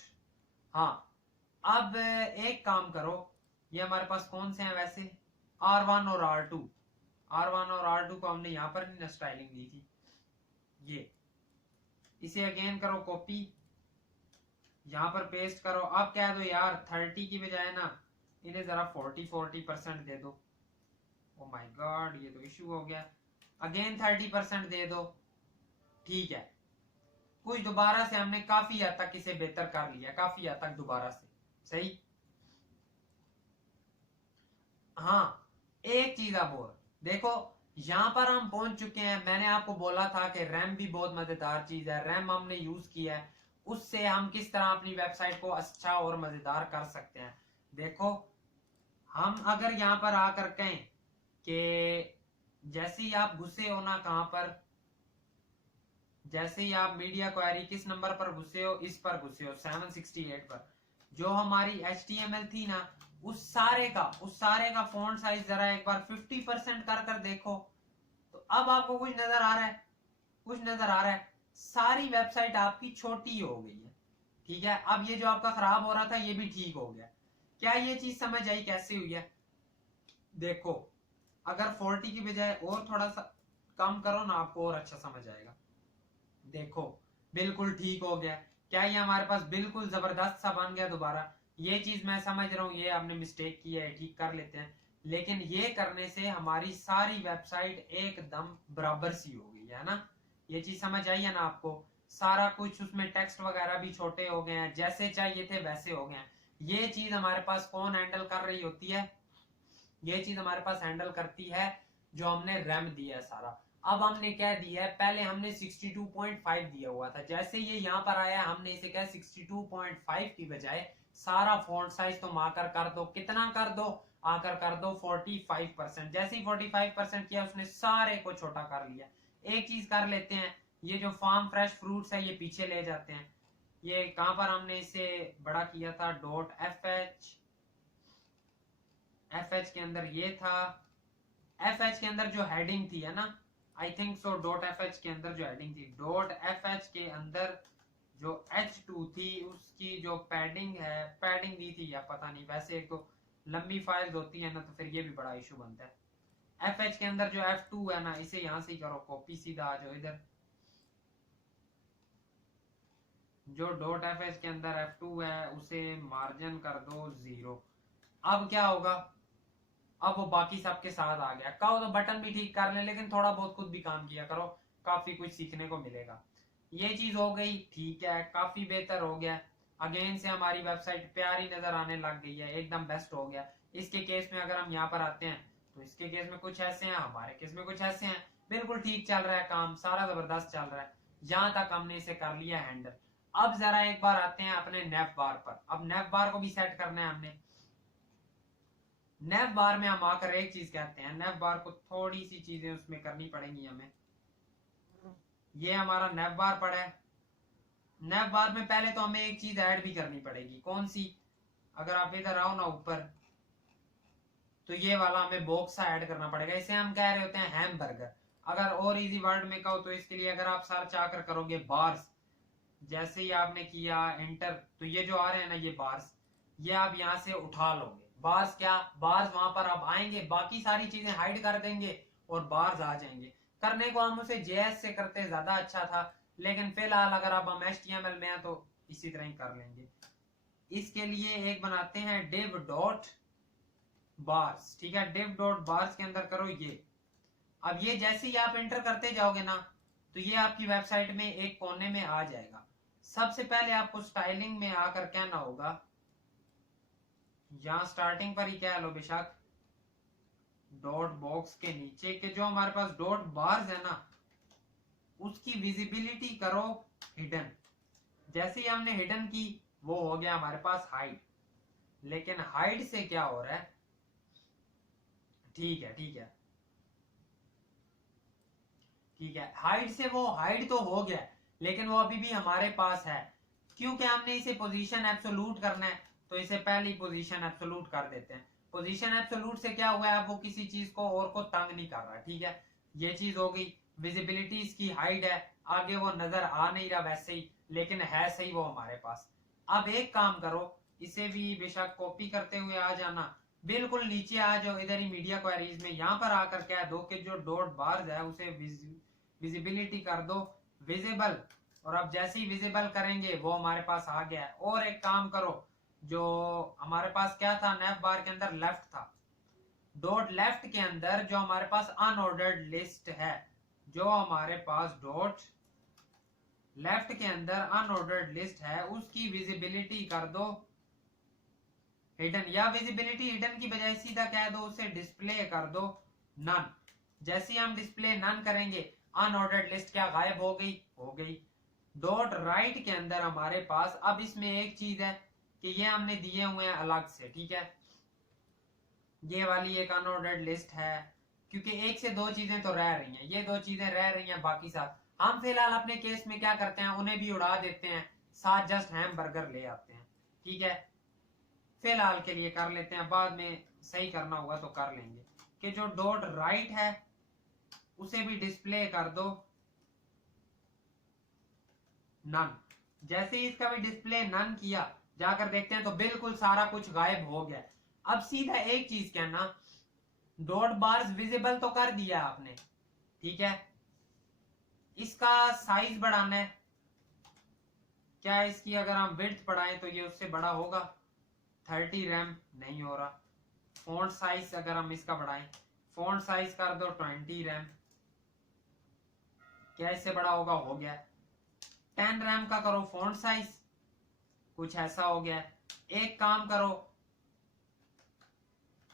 हाँ, अब एक काम करो, ये हमारे पास कौन से हैं वैसे? R1 और R2। R1 और R2 को हमने यहां पर नहीं स्टाइलिंग दी थी। ये इसे अगेन करो कॉपी, यहां पर पेस्ट करो। अब कह दो यार 30 की बजाय ना इन्हें जरा 40% दे दो। ओ माय गॉड, ये तो इशू हो गया। अगेन 30% दे दो, ठीक है। कुछ दोबारा से हमने काफी हद तक इसे बेहतर कर लिया, काफी हद तक दोबारा से सही। हाँ, एक चीज अब और देखो, यहां पर हम पहुंच चुके हैं। मैंने आपको बोला था कि रैम भी बहुत मजेदार चीज है, रैम हमने यूज किया है। उससे हम किस तरह अपनी वेबसाइट को अच्छा और मजेदार कर सकते हैं। देखो, हम अगर यहां पर आकर कहें कि जैसे ही आप घुसे हो ना, कहां पर, जैसे ही आप मीडिया क्वेरी किस नंबर पर घुसे हो, इस पर घुसे हो 768 पर, जो हमारी HTML थी ना, उस सारे का फॉन्ट साइज जरा एक बार 50% कर देखो, तो अब आपको कुछ नजर आ रहा है? कुछ नजर आ रहा है? सारी वेबसाइट आपकी छोटी हो गई है, ठीक है। अब ये जो आपका खराब हो रहा था, ये भी ठीक हो गया। क्या ये चीज समझ आई कैसे हुई है? देखो, अगर 40 की बजाय और थोड़ा सा कम करो ना, आपको और अच्छा समझ आएगा। देखो, बिल्कुल ठीक हो गया। क्या ये हमारे पास बिल्कुल जबरदस्त सा बन गया दोबारा? ये चीज मैं समझ रहा हूँ, ये आपने मिस्टेक की है, ठीक कर लेते हैं। लेकिन ये करने से हमारी सारी वेबसाइट एकदम बराबर सी हो गई है ना। ये चीज समझ आई है ना आपको? सारा कुछ उसमें टेक्स्ट वगैरह भी छोटे हो गए हैं, जैसे चाहिए थे वैसे हो गए हैं। ये चीज हमारे पास कौन हैंडल कर रही होती है? ये चीज हमारे पास हैंडल करती है जो हमने रैम दिया है सारा। अब हमने क्या दिया है, पहले हमने 62.5 दिया हुआ था, जैसे ये यहाँ पर आया हमने इसे क्या 62.5 की बजाय सारा फॉन्ट साइज तुम आकर कर दो, कितना कर दो, आकर कर दो 45%। जैसे ही 45% किया उसने सारे को छोटा कर लिया। एक चीज कर लेते हैं, ये जो फार्म फ्रेश फ्रूट्स है ये पीछे ले जाते हैं। ये कहां पर हमने इसे बड़ा किया था, डॉट एफ एच के अंदर ये था, एफ एच के अंदर जो हेडिंग थी है ना, I think so dot F H के अंदर जो हेडिंग थी, डॉट एफ एच के अंदर जो H2 थी उसकी जो पैडिंग है, पैडिंग दी थी या पता नहीं, वैसे एक तो लंबी फाइल्स होती है ना तो फिर ये भी बड़ा इशू बनता है। एफ एच के अंदर जो F2 है ना, इसे यहां से ही करो कॉपी, सीधा आ जाओ इधर। जो डॉट एफ एच के अंदर F2 है उसे मार्जिन कर दो 0। अब क्या होगा, अब वो बाकी सबके साथ आ गया। कहो तो बटन भी ठीक कर ले, लेकिन थोड़ा बहुत खुद भी काम किया करो, काफी कुछ सीखने को मिलेगा। ये चीज हो गई, ठीक है, काफी बेहतर हो गया। अगेन से हमारी वेबसाइट प्यारी नजर आने लग गई है, एकदम बेस्ट हो गया। इसके केस में अगर हम यहाँ पर आते हैं तो इसके केस में कुछ ऐसे हैं, हमारे केस में कुछ ऐसे हैं, बिल्कुल ठीक चल रहा है काम, सारा जबरदस्त चल रहा है। यहां तक हमने इसे कर लिया हैंडल। अब जरा एक बार आते हैं अपने नेव बार पर। अब नेव बार को भी सेट करना है हमने। नेव बार में हम आकर एक चीज कहते हैं, नेव बार को थोड़ी सी चीजें उसमें करनी पड़ेंगी हमें। ये हमारा नेव बार पड़ा है। नेव बार में पहले तो हमें एक चीज ऐड भी करनी पड़ेगी, कौन सी? अगर आप इधर आओ ना ऊपर, तो ये वाला हमें बॉक्स ऐड करना पड़ेगा। इसे हम कह रहे होते हैं हैमबर्गर। अगर और इजी वर्ड में कहो तो इसके लिए अगर आप सर्च आकर करोगे बार्स, जैसे ही आपने किया एंटर, तो ये जो आ रहे हैं ना ये बार्स, ये आप यहां से उठा लोगे। बार्स क्या, बार्स वहां पर आप आएंगे, बाकी सारी चीजें हाइड कर देंगे और बार्स आ जाएंगे। करने को हम उसे जेएस से करते ज्यादा अच्छा था, लेकिन फिलहाल अगर आप हम एचटीएमएल में हैं तो इसी तरह ही कर लेंगे। इसके लिए एक बनाते हैं div डॉट बार्स, ठीक है, div डॉट बार्स के अंदर करो ये। अब ये जैसे ही आप एंटर करते जाओगे ना तो ये आपकी वेबसाइट में एक कोने में आ जाएगा। सबसे पहले आपको स्टाइलिंग में आकर कहना होगा, यहां स्टार्टिंग पर ही कह लो बेशक, डॉट बॉक्स के नीचे के जो हमारे पास डॉट बार्स है ना उसकी विजिबिलिटी करो हिडन। जैसे ही हमने हिडन की वो हो गया हमारे पास हाइड। लेकिन हाइड से क्या हो रहा है, ठीक है ठीक है ठीक है, हाइड से वो हाइड तो हो गया, लेकिन वो अभी भी हमारे पास है, क्योंकि हमने इसे पोजीशन एब्सोल्यूट करना है तो इसे पहली पोजीशन एब्सोल्यूट कर देते हैं। पोजीशन एब्सोल्यूट से क्या हुआ है, वो किसी चीज को और को तंग नहीं कर रहा, ठीक है, ये चीज हो गई। विजिबिलिटी इसकी हाइड है, आगे वो नजर आ नहीं रहा वैसे ही, लेकिन है सही वो हमारे पास। अब एक काम करो, इसे भी बेशक कॉपी करते हुए आ जाना, बिल्कुल नीचे आ जाओ इधर ही मीडिया क्वेरीज में, यहां पर आकर कह दो कि जो डॉट बार्स है उसे विजिबिलिटी कर दो विजिबल। और अब जैसे ही विजिबल करेंगे वो हमारे पास आ गया है। और एक काम करो, जो हमारे पास क्या था नेव बार के अंदर लेफ्ट था, डॉट लेफ्ट के अंदर जो हमारे पास अनऑर्डर्ड लिस्ट है, जो हमारे पास डॉट लेफ्ट के अंदर अनऑर्डर्ड लिस्ट है उसकी विजिबिलिटी कर दो हिडन, या विजिबिलिटी हिडन की बजाय सीधा कह दो उसे डिस्प्ले कर दो नन। जैसे ही हम डिस्प्ले नन करेंगे अनऑर्डर्ड लिस्ट क्या गायब हो गई, हो गई। डॉट राइट के अंदर हमारे पास अब इसमें एक चीज है कि ये हमने दिए हुए हैं अलग से, ठीक है, ये वाली एक अनऑर्डर्ड लिस्ट है, क्योंकि एक से दो चीजें तो रह रही हैं, ये दो चीजें रह रही हैं, बाकी साथ हम फिलहाल अपने केस में क्या करते हैं, उन्हें भी उड़ा देते हैं, साथ जस्ट हैमबर्गर ले आते हैं, ठीक है, फिलहाल के लिए कर लेते हैं, बाद में सही करना होगा तो कर लेंगे। कि जो डॉट राइट है उसे भी डिस्प्ले कर दो नन। जैसे ही इसका भी डिस्प्ले नन किया, जाकर देखते हैं तो बिल्कुल सारा कुछ गायब हो गया। अब सीधा एक चीज कहना, डॉट बार्स विजिबल तो कर दिया आपने, ठीक है, इसका साइज बढ़ाना है। क्या इसकी अगर हम विड्थ बढ़ाएं तो ये उससे बड़ा होगा, 30 रैम नहीं हो रहा। फॉन्ट साइज अगर हम इसका बढ़ाएं, फॉन्ट साइज कर दो 20 रैम, क्या इससे बड़ा होगा, हो गया। 10 रैम का करो फॉन्ट साइज, कुछ ऐसा हो गया। एक काम करो,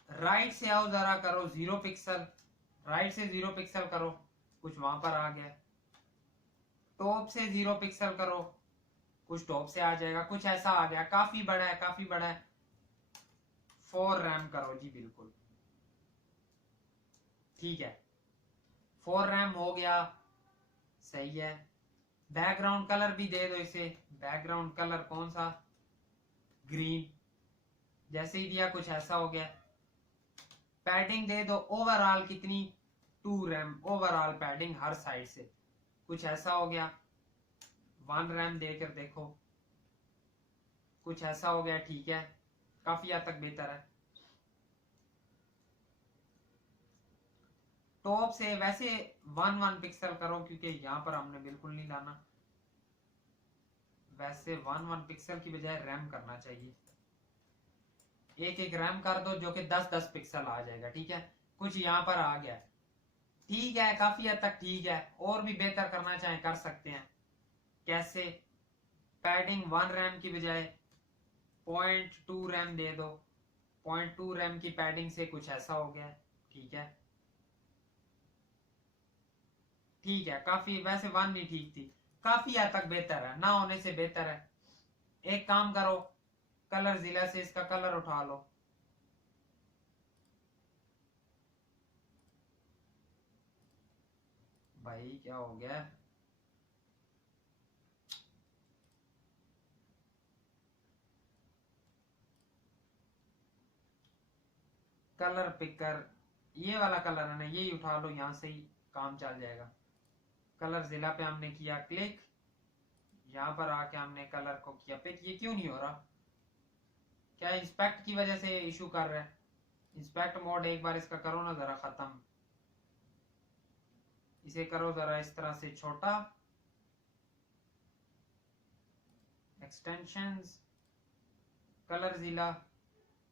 राइट से आओ जरा, करो 0 पिक्सल, राइट से 0 पिक्सल करो, कुछ वहां पर आ गया। टॉप से 0 पिक्सल करो, कुछ टॉप से आ जाएगा, कुछ ऐसा आ गया, काफी बड़ा है, काफी बड़ा है। 4 रैम करो जी, बिल्कुल ठीक है, 4 रैम हो गया, सही है। बैकग्राउंड कलर भी दे दो इसे, बैकग्राउंड कलर कौन सा, ग्रीन, जैसे ही दिया कुछ ऐसा हो गया। पैडिंग दे दो ओवरऑल कितनी, 2 रैम ओवरऑल पैडिंग हर साइड से, कुछ ऐसा हो गया। 1 रैम देकर देखो, कुछ ऐसा हो गया, ठीक है, काफी हद तक बेहतर है। टॉप से वैसे 1 पिक्सल करो, क्योंकि यहां पर हमने बिल्कुल नहीं लाना, वैसे 1 पिक्सल की बजाय रैम करना चाहिए। एक एक रैम कर दो, जो कि 10 पिक्सल आ जाएगा, ठीक है। कुछ यहां पर आ गया, ठीक है, काफी हद तक ठीक है। और भी बेहतर करना चाहें कर सकते हैं। कैसे, पैडिंग 1 रैम की बजाय 0.2 रैम दे दो, 0.2 रैम की पैडिंग से कुछ ऐसा हो गया, ठीक है, ठीक है, काफी, वैसे 1 नहीं ठीक थी, काफी हद तक बेहतर है, ना होने से बेहतर है। एक काम करो, कलर जिला से इसका कलर उठा लो, भाई क्या हो गया, कलर पिकर, ये वाला कलर है ना, ये उठा लो, यहां से ही काम चल जाएगा। कलर जिला पे हमने किया क्लिक, यहां पर आके हमने कलर को किया पिक। ये क्यों नहीं हो रहा, क्या इंस्पेक्ट की वजह से इशू कर रहा है? इंस्पेक्ट मोड एक बार इसका करो ना जरा खत्म, इसे करो जरा इस तरह से छोटा, एक्सटेंशंस, कलर जिला,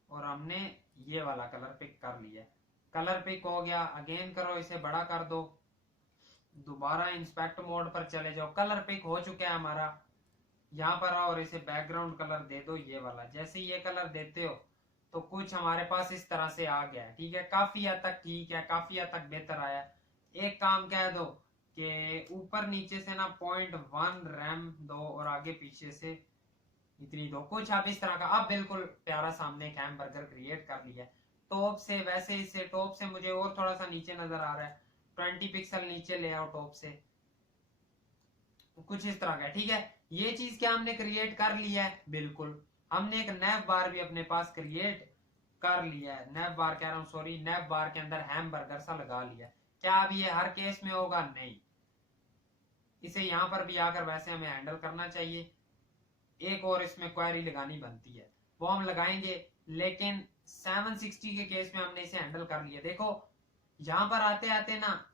और हमने ये वाला कलर पिक कर लिया। कलर पिक हो गया, अगेन करो, इसे बड़ा कर दो, दोबारा इंस्पेक्ट मोड पर चले जाओ, कलर पिक हो चुका है हमारा। यहाँ पर आओ और इसे बैकग्राउंड कलर दे दो, ये वाला। जैसे ये कलर देते हो तो कुछ हमारे पास इस तरह से आ गया है, ठीक है, काफी हद तक ठीक है, काफी हद तक बेहतर आया। एक काम कह दो कि ऊपर नीचे से ना 0.1 रैम दो, और आगे पीछे से इतनी दो, कुछ आप इस तरह का। अब बिल्कुल प्यारा सामने एक हैमबर्गर क्रिएट कर लिया। टॉप से वैसे इसे, टॉप से मुझे और थोड़ा सा नीचे नजर आ रहा है, 20 पिक्सल नीचे ले आओ टॉप से, कुछ इस तरह का, ठीक है। ये चीज क्या हमने क्रिएट कर लिया है, बिल्कुल। हमने एक नैव बार भी अपने पास क्रिएट कर लिया है, नैव बार कह रहा हूं, सॉरी, नैव बार के अंदर हैमबर्गर सा लगा लिया। क्या अब ये हर केस में होगा? नहीं, इसे यहां पर भी आकर वैसे हमें हैंडल करना चाहिए। एक और इसमें क्वेरी लगानी बनती है, वो हम लगाएंगे, लेकिन 760 के केस में हमने इसे हैंडल कर लिया। देखो यहां पर आते आते ना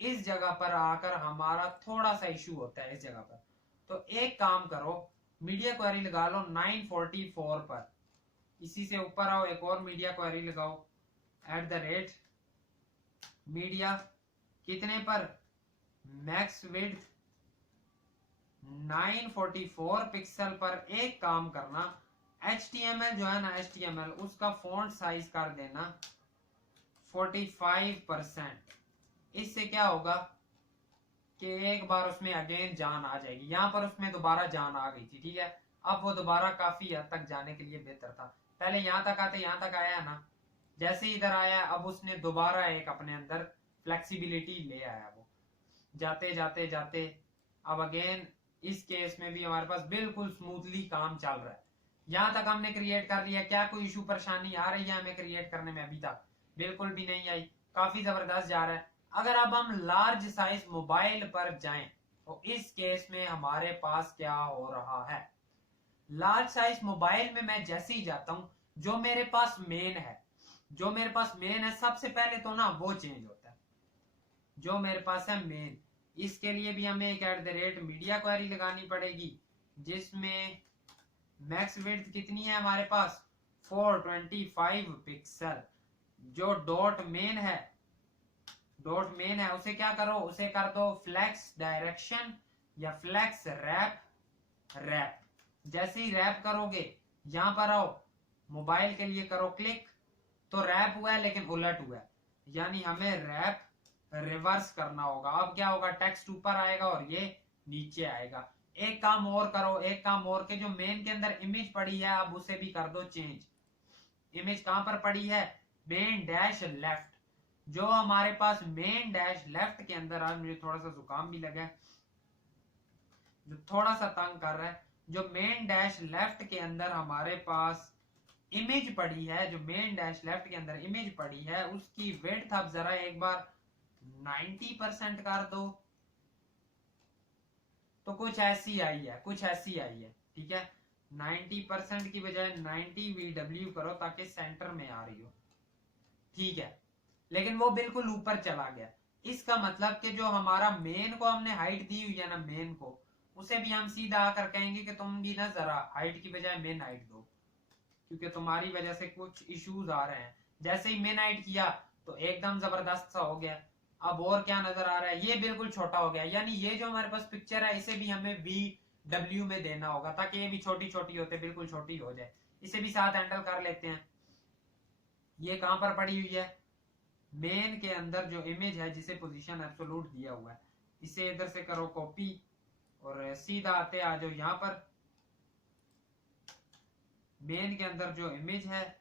इस जगह पर आकर हमारा थोड़ा सा इशू होता है इस जगह पर। तो एक काम करो, मीडिया क्वेरी लगा लो 944 पर, इसी से ऊपर आओ, एक और मीडिया क्वेरी लगाओ, @ मीडिया, कितने पर, मैक्स विड्थ 944 पिक्सल पर। एक काम करना, HTML जो है ना, HTML उसका फॉन्ट साइज कर देना 45%। इससे क्या होगा कि एक बार उसमें अगेन जान आ जाएगी। यहां पर उसमें दोबारा जान आ गई थी, ठीक है, अब वो दोबारा काफी हद तक जाने के लिए बेहतर था। पहले यहां तक आते, यहां तक आया ना, जैसे इधर आया, अब उसने दोबारा एक अपने अंदर फ्लेक्सिबिलिटी ले आया वो, जाते जाते जाते। अब अगेन इस केस में भी हमारे पास बिल्कुल स्मूथली काम चल रहा है। यहां तक हमने क्रिएट कर लिया। क्या कोई इशू परेशानी आ रही है हमें क्रिएट करने में? अभी तक बिल्कुल भी नहीं आई, काफी जबरदस्त जा रहा है। अगर अब हम लार्ज साइज मोबाइल पर जाएं तो इस केस में हमारे पास क्या हो रहा है, लार्ज साइज मोबाइल में मैं जैसे ही जाता हूं, जो मेरे पास मेन है, जो मेरे पास मेन है, सबसे पहले तो ना वो चेंज होता है, जो मेरे पास है मेन। इसके लिए भी हमें एक @ मीडिया क्वेरी लगानी पड़ेगी, जिसमें मैक्स विड्थ कितनी है हमारे पास, 425 पिक्सल। जो डॉट मेन है, डॉट मेन है, उसे क्या करो, उसे कर दो फ्लैक्स डायरेक्शन या फ्लैक्स रैप। रैप जैसे ही रैप करोगे यहां पर आओ, मोबाइल के लिए करो क्लिक, तो रैप हुआ है लेकिन उलट हुआ है, यानी हमें रैप रिवर्स करना होगा। अब क्या होगा, टेक्स्ट ऊपर आएगा और ये नीचे आएगा। एक काम और करो, एक काम और के जो मेन के अंदर इमेज पड़ी है अब उसे भी कर दो चेंज। इमेज कहां पर पड़ी है, मेन डैश लेफ्ट। जो हमारे पास मेन डैश लेफ्ट के अंदर, आज मुझे थोड़ा सा जुकाम भी लगा है जो थोड़ा सा तंग कर रहा है, जो मेन डैश लेफ्ट के अंदर हमारे पास इमेज पड़ी है, जो मेन डैश लेफ्ट के अंदर इमेज पड़ी है, उसकी विड्थ आप जरा एक बार 90% कर दो, तो कुछ ऐसी आई है, कुछ ऐसी आई है। ठीक है, 90% की बजाय 90 VW करो ताकि सेंटर में आ रही हो। ठीक है, लेकिन वो बिल्कुल ऊपर चला गया। इसका मतलब कि जो हमारा मेन को हमने हाइट दी हुई है ना, मेन को, उसे भी हम सीधा आकर कहेंगे कि तुम भी ना जरा हाइट की बजाय मेन हाइट दो, क्योंकि तुम्हारी वजह से कुछ इश्यूज आ रहे हैं। जैसे ही मेन हाइट किया तो एकदम जबरदस्त सा हो गया। अब और क्या नजर आ रहा है, ये बिल्कुल छोटा हो गया, यानी ये जो हमारे पास पिक्चर है इसे भी हमें VW में देना होगा ताकि ये भी छोटी छोटी होते बिल्कुल छोटी हो जाए। इसे भी साथ हैंडल कर लेते हैं। ये कहां पर पड़ी हुई है, मेन के अंदर जो इमेज है जिसे पोजीशन एब्सोल्यूट दिया हुआ है, इसे इधर से करो कॉपी और सीधा आते आ जाओ यहां पर। मेन के अंदर जो इमेज है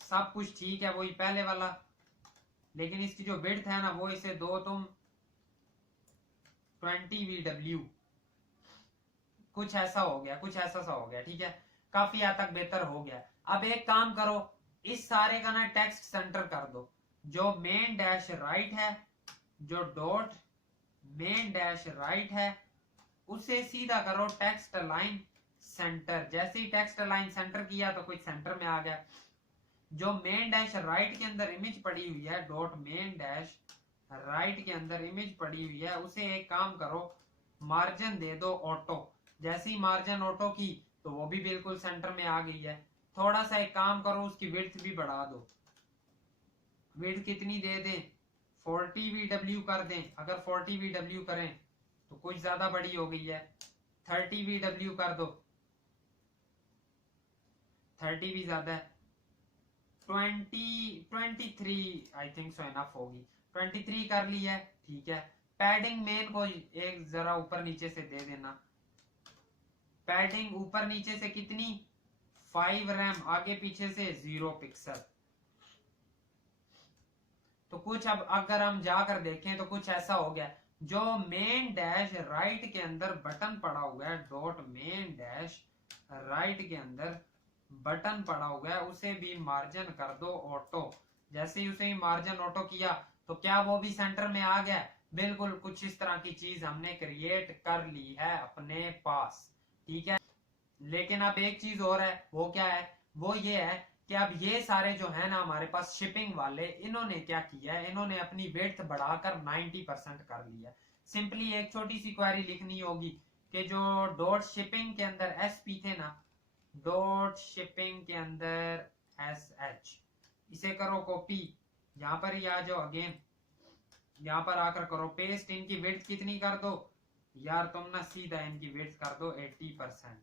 सब कुछ ठीक है, वही पहले वाला, लेकिन इसकी जो विड्थ है ना वो इसे दो तुम 20 VW। कुछ ऐसा हो गया, कुछ ऐसा सा हो गया। ठीक है, काफी हद तक बेहतर हो गया। अब एक काम करो, इस सारे का ना टेक्स्ट सेंटर कर दो। जो मेन डैश राइट है, जो डॉट मेन डैश राइट है, उसे सीधा करो टेक्स्ट लाइन सेंटर। जैसे ही टेक्स्ट लाइन सेंटर किया तो कुछ सेंटर में आ गया। जो मेन डैश राइट के अंदर इमेज पड़ी हुई है, डॉट मेन डैश राइट के अंदर इमेज पड़ी हुई है, उसे एक काम करो, मार्जिन दे दो ऑटो। जैसे ही मार्जिन ऑटो की तो वो भी बिल्कुल सेंटर में आ गई है। थोड़ा सा एक काम करो, उसकी विड्थ भी बढ़ा दो। विड्थ कितनी दे दें, 40 VW कर दें। अगर 40 VW करें तो कुछ ज्यादा बड़ी हो गई है, 30 VW कर दो। 30 भी ज्यादा है, 23 आई थिंक सो इनफ होगी। 23 कर ली है। ठीक है, पैडिंग मेन को एक जरा ऊपर नीचे से दे देना। पैडिंग ऊपर नीचे से कितनी, 5 रैम, आगे पीछे से 0 पिक्सल। तो कुछ अब अगर हम जाकर देखें तो कुछ ऐसा हो गया। जो मेन डैश राइट के अंदर बटन पड़ा हुआ है, डॉट मेन डैश राइट के अंदर बटन पड़ा हुआ है, उसे भी मार्जिन कर दो ऑटो। जैसे ही उसे मार्जिन ऑटो किया तो क्या वो भी सेंटर में आ गया। बिल्कुल कुछ इस तरह की चीज हमने क्रिएट कर ली है अपने पास। ठीक है, लेकिन अब एक चीज और है, वो क्या है, वो ये है कि अब ये सारे जो है ना हमारे पास शिपिंग वाले, इन्होंने क्या किया है, इन्होंने अपनी विड्थ बढ़ाकर 90% कर लिया। सिंपली एक छोटी सी क्वेरी लिखनी होगी कि जो डॉट शिपिंग के अंदर SP थे ना, डॉट शिपिंग के अंदर SH, इसे करो कॉपी, यहां पर ही आ जाओ अगेन, यहां पर आकर करो पेस्ट। इनकी विड्थ कितनी कर दो यार, तुम ना सीधा इनकी विड्थ कर दो 80%।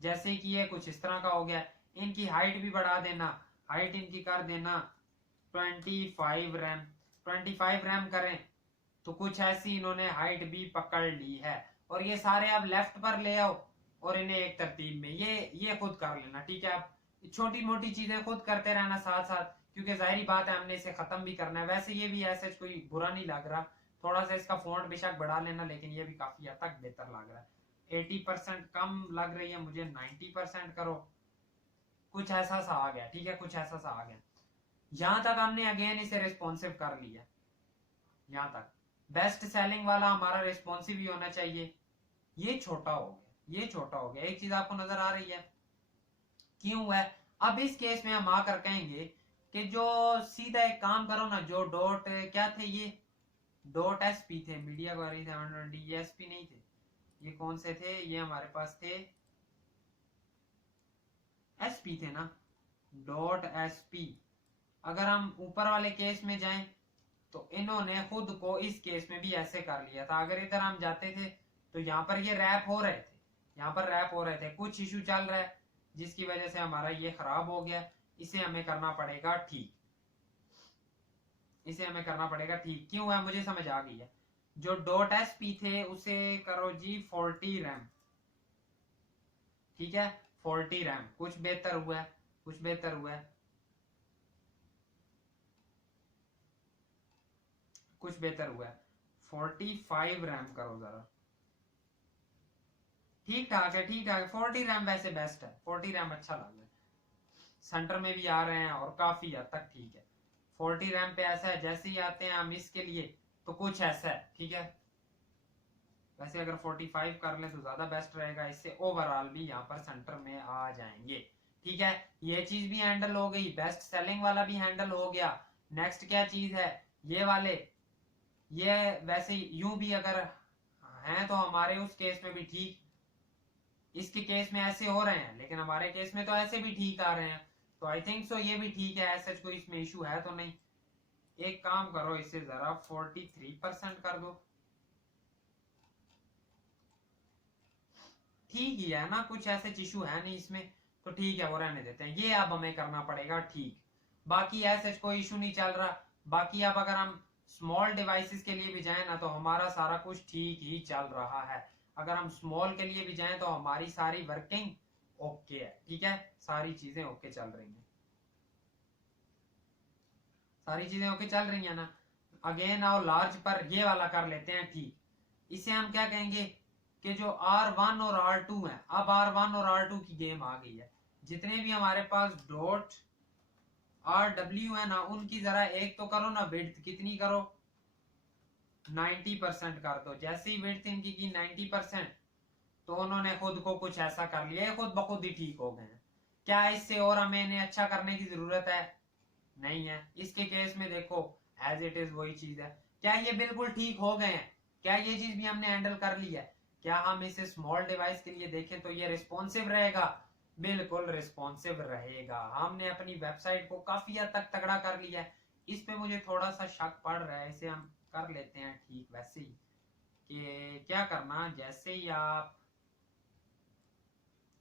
जैसे कि ये कुछ इस तरह का हो गया। इनकी हाइट भी बढ़ा देना, हाइट इनकी कर देना 25 रैम। 25 रैम करें तो कुछ ऐसी इन्होंने हाइट भी पकड़ ली है। और ये सारे अब लेफ्ट पर ले आओ और इन्हें एक तरतीब में ये खुद कर लेना। ठीक है, आप छोटी मोटी चीजें खुद करते रहना साथ साथ, क्योंकि जाहिर बात है हमने इसे खत्म भी करना है। वैसे ये भी ऐसे कोई बुरा नहीं लग रहा, थोड़ा सा इसका फॉन्ट बेशक बढ़ा लेना, लेकिन ये भी काफी हद तक बेहतर लग रहा है। 80% कम लग रही है मुझे, 90% करो। कुछ ऐसा सा आ गया। ठीक है, कुछ ऐसा सा आ गया। यहां तक हमने अगेन इसे रिस्पॉन्सिव कर लिया। यहां तक बेस्ट सेलिंग वाला हमारा रिस्पॉन्सिव ही होना चाहिए। ये छोटा हो गया, ये छोटा हो गया। एक चीज आपको नजर आ रही है क्यों है। अब इस केस में हम आकर कहेंगे कि जो सीधा एक काम करो ना, जो डॉट क्या थे ये, डॉट SP थे, मीडिया क्वेरी 720, ये SP नहीं थे। ये कौन से थे, ये हमारे पास थे SP थे ना, डॉट SP। अगर हम ऊपर वाले केस में जाएं तो इन्होंने खुद को इस केस में भी ऐसे कर लिया था। अगर इधर हम जाते थे तो यहाँ पर ये रैप हो रहे थे, यहाँ पर रैप हो रहे थे, कुछ इशू चल रहा है जिसकी वजह से हमारा ये खराब हो गया। इसे हमें करना पड़ेगा ठीक, इसे हमें करना पड़ेगा ठीक। क्यों है मुझे समझ आ गई है। जो डॉट एस पी थे उसे करो जी 40 रैम, ठीक है 40 रैम। कुछ बेहतर हुआ है, कुछ बेहतर हुआ है, कुछ बेहतर हुआ है। 45 रैम करो जरा, ठीक ठाक है, ठीक ठाक है। 40 रैम वैसे बेस्ट है, 40 रैम अच्छा लग रहा है, सेंटर में भी आ रहे हैं और काफी हद तक ठीक है। 40 रैम पे ऐसा है जैसे ही आते हैं हम इसके लिए तो कुछ ऐसा है, ठीक है। वैसे अगर 45 कर लें तो ज्यादा बेस्ट रहेगा, इससे ओवरऑल भी यहाँ पर सेंटर में आ जाएंगे, ठीक है। ये चीज भी हैंडल हो गई, बेस्ट सेलिंग वाला भी हैंडल हो गया। नेक्स्ट क्या चीज है, ये वाले, ये वैसे यूं भी अगर हैं तो हमारे उस केस में भी ठीक, इसके केस में ऐसे हो रहे हैं लेकिन हमारे केस में तो ऐसे भी ठीक आ रहे हैं, तो आई थिंक सो ये भी ठीक है, ऐसा कोई इसमें इशू है तो नहीं। एक काम करो, इसे जरा 43% कर दो, ठीक ही है ना, कुछ ऐसे इशू है नहीं इसमें, तो ठीक है वो रहने देते हैं। ये अब हमें करना पड़ेगा ठीक, बाकी ऐसे कोई इशू नहीं चल रहा। बाकी अब अगर हम स्मॉल डिवाइसेस के लिए भी जाएं ना तो हमारा सारा कुछ ठीक ही चल रहा है। अगर हम स्मॉल के लिए भी जाएं तो हमारी सारी वर्किंग ओके है, ठीक है, सारी चीजें ओके चल रही हैं, सारी चीजें ओके चल रही हैं ना। अगेन आओ लार्ज पर ये वाला कर लेते हैं ठीक। इसे हम क्या कहेंगे कि जो R1 और R2 है, अब R1 और R2 की गेम आ गई है। जितने भी हमारे पास डॉट RW है ना उनकी जरा एक तो करो ना विड्थ, कितनी करो 90% कर दो। जैसे ही विड्थ इनकी की 90% तो उन्होंने खुद को कुछ ऐसा कर लिया, खुद ब खुद ही ठीक हो गए हैं। क्या इससे और हमें इन्हें अच्छा करने की जरूरत है, नहीं है। इसके केस में देखो एज इट इज वही चीज है। क्या ये बिल्कुल ठीक हो गए हैं, क्या ये चीज भी हमने हैंडल कर ली है। क्या हम इसे स्मॉल डिवाइस के लिए देखें तो ये रिस्पॉन्सिव रहेगा, बिल्कुल रिस्पॉन्सिव रहेगा। हमने अपनी वेबसाइट को काफी हद तक तगड़ा कर लिया है। इस पे मुझे थोड़ा सा शक पड़ रहा है, इसे हम कर लेते हैं ठीक वैसे ही। कि क्या करना, जैसे ही आप,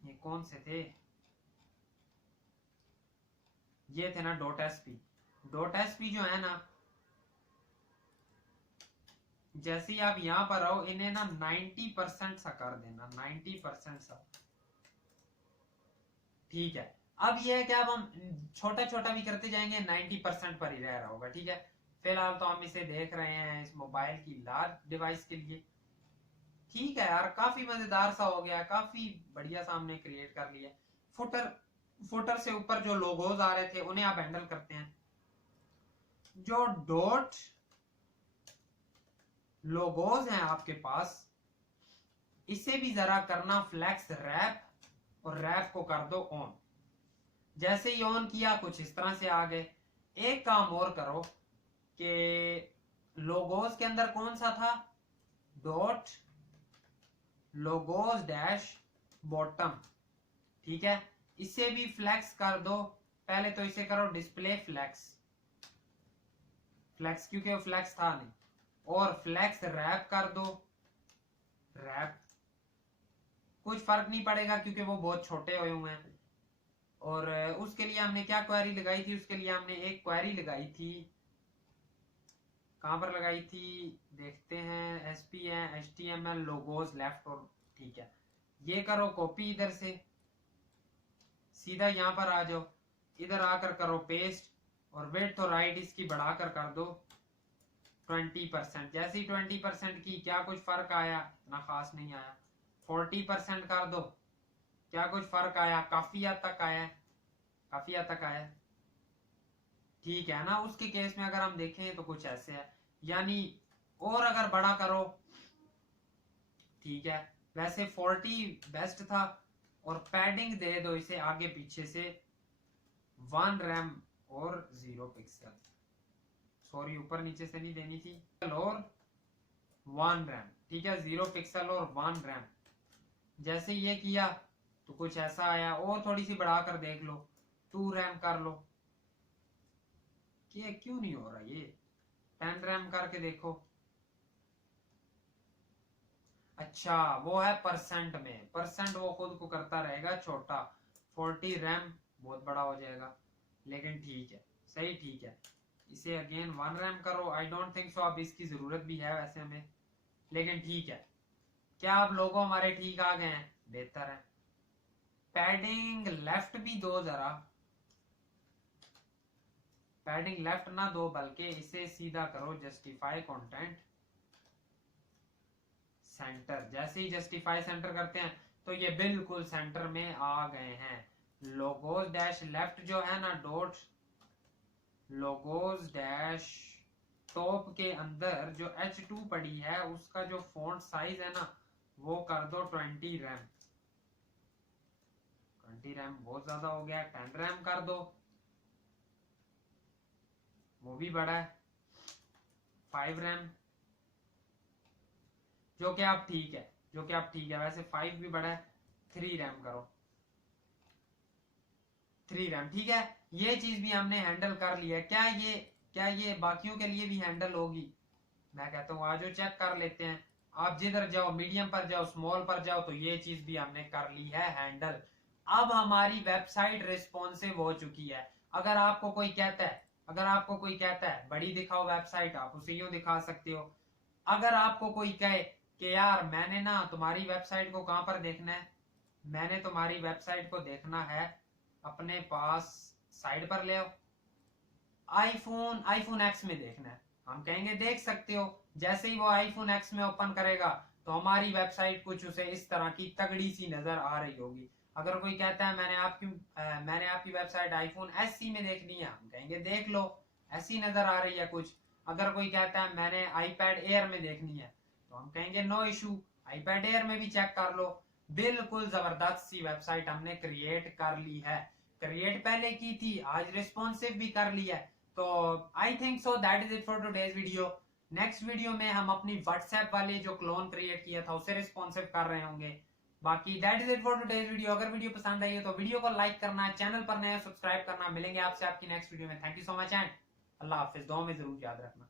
ये कौन से थे, ये थे ना dot S P. Dot S P जो है ना, जैसे ही आप यहां पर आओ इन्हें ना 90% सा कर देना, 90% सा, ठीक है। अब ये है कि अब हम छोटा छोटा भी करते जाएंगे, 90% पर ही रह रहा होगा, ठीक है। फिलहाल तो हम इसे देख रहे हैं इस मोबाइल की लार्ज डिवाइस के लिए। ठीक है यार, काफी मजेदार सा हो गया, काफी बढ़िया सा हमने क्रिएट कर लिया। फुटर, फुटर से ऊपर जो लोगोज आ रहे थे उन्हें आप हैंडल करते हैं। जो डॉट लोगोज हैं आपके पास, इसे भी जरा करना फ्लैक्स रैप, और रैप को कर दो ऑन। जैसे ही ऑन किया कुछ इस तरह से आ गए। एक काम और करो कि लोगोस के अंदर कौन सा था, डॉट लोगोस डैश बॉटम, ठीक है। इसे भी फ्लैक्स कर दो। पहले तो इसे करो डिस्प्ले फ्लैक्स, फ्लैक्स क्योंकि वो फ्लैक्स था नहीं, और फ्लैक्स रैप कर दो, रैप। कुछ फर्क नहीं पड़ेगा क्योंकि वो बहुत छोटे हुए हैं। और उसके लिए हमने क्या क्वेरी लगाई थी, उसके लिए हमने एक क्वेरी लगाई थी, कहां पर लगाई थी देखते हैं, एसपी है HTML लोगोस लेफ्ट, और ठीक है। ये करो कॉपी इधर से, सीधा यहां पर आ जाओ, इधर आकर करो पेस्ट, और विड्थ और हाइट इसकी बढ़ाकर कर दो 20%। जैसे ही 20% की, क्या कुछ फर्क आया, इतना खास नहीं आया। 40% कर दो, क्या कुछ फर्क आया, काफी हद तक आया, काफी हद तक आया, ठीक है ना। उसके केस में अगर हम देखें तो कुछ ऐसे है, यानी और अगर बड़ा करो, ठीक है। वैसे 40 बेस्ट था, और पैडिंग दे दो इसे आगे पीछे से 1 रैम और 0 पिक्सल, सॉरी ऊपर नीचे से नहीं देनी थी, और 1 रैम, ठीक है, 0 पिक्सल और 1 रैम। जैसे ये किया तो कुछ ऐसा आया, और थोड़ी सी बढ़ाकर देख लो, 2 रैम कर लो। ये क्यों नहीं हो रहा, ये 10 रैम करके देखो। अच्छा वो है परसेंट में, परसेंट वो खुद को करता रहेगा छोटा। 40 रैम बहुत बड़ा हो जाएगा, लेकिन ठीक है, सही ठीक है। इसे अगेन 1 रैम करो। आई डोंट थिंक सो अब इसकी जरूरत भी है वैसे हमें, लेकिन ठीक है। क्या अब लोगो हमारे ठीक आ गए हैं? बेहतर है। पैडिंग लेफ्ट भी दो जरा, पैडिंग लेफ्ट ना दो बल्कि इसे सीधा करो, जस्टिफाई कंटेंट सेंटर। जैसे ही जस्टिफाई सेंटर करते हैं तो ये बिल्कुल सेंटर में आ गए हैं। लोगोस डैश लेफ्ट जो है ना, डॉट लोगोस डैश टॉप के अंदर जो H2 पड़ी है उसका जो फॉन्ट साइज है ना वो कर दो 20 रैम। 20 रैम बहुत ज्यादा हो गया, 10 रैम कर दो, वो भी बड़ा है। 5 रैम जो कि आप ठीक है, जो कि आप ठीक है वैसे 5 भी बड़ा है। 3 रैम करो, 3 रैम ठीक है। ये चीज भी हमने हैंडल कर लिया है। क्या ये बाकियों के लिए भी हैंडल होगी? मैं कहता हूँ आज चेक कर लेते हैं। आप जिधर जाओ, मीडियम पर जाओ, स्मॉल पर जाओ, तो ये चीज भी हमने कर ली है हैंडल। अब हमारी वेबसाइट रिस्पॉन्सिव हो चुकी है। अगर आपको कोई कहता है, अगर आपको कोई कहता है बड़ी दिखाओ वेबसाइट, आप उसे यूं दिखा सकते हो। अगर आपको कोई कहे कि यार मैंने ना तुम्हारी वेबसाइट को कहां पर देखना है, मैंने तुम्हारी वेबसाइट को देखना है अपने पास साइड पर ले आओ, आईफोन एक्स में देखना है, हम कहेंगे देख सकते हो। जैसे ही वो आईफोन एक्स में ओपन करेगा तो हमारी वेबसाइट कुछ उसे इस तरह की तगड़ी सी नजर आ रही होगी। अगर कोई कहता है मैंने आपकी वेबसाइट आईफोन एससी में देखनी है, हम कहेंगे देख लो, ऐसी नजर आ रही है कुछ। अगर कोई कहता है मैंने आईपैड एयर में देखनी है, तो हम कहेंगे नो इशू, आईपैड एयर में भी चेक कर लो। बिल्कुल जबरदस्त सी वेबसाइट हमने क्रिएट कर ली है। क्रिएट पहले की थी, आज रिस्पॉन्सिव भी कर लिया है। तो I think so that is it for today's video. Next video में हम अपनी व्हाट्सएप वाले जो क्लोन क्रिएट किया था उसे रिस्पॉन्सिव कर रहे होंगे। बाकी that is it for today's video. अगर वीडियो पसंद आई है तो वीडियो को लाइक करना, चैनल पर नया सब्सक्राइब करना। मिलेंगे आपसे आपकी नेक्स्ट वीडियो में। Thank you so much and अल्लाह हाफिज। दुआ में जरूर याद रखना।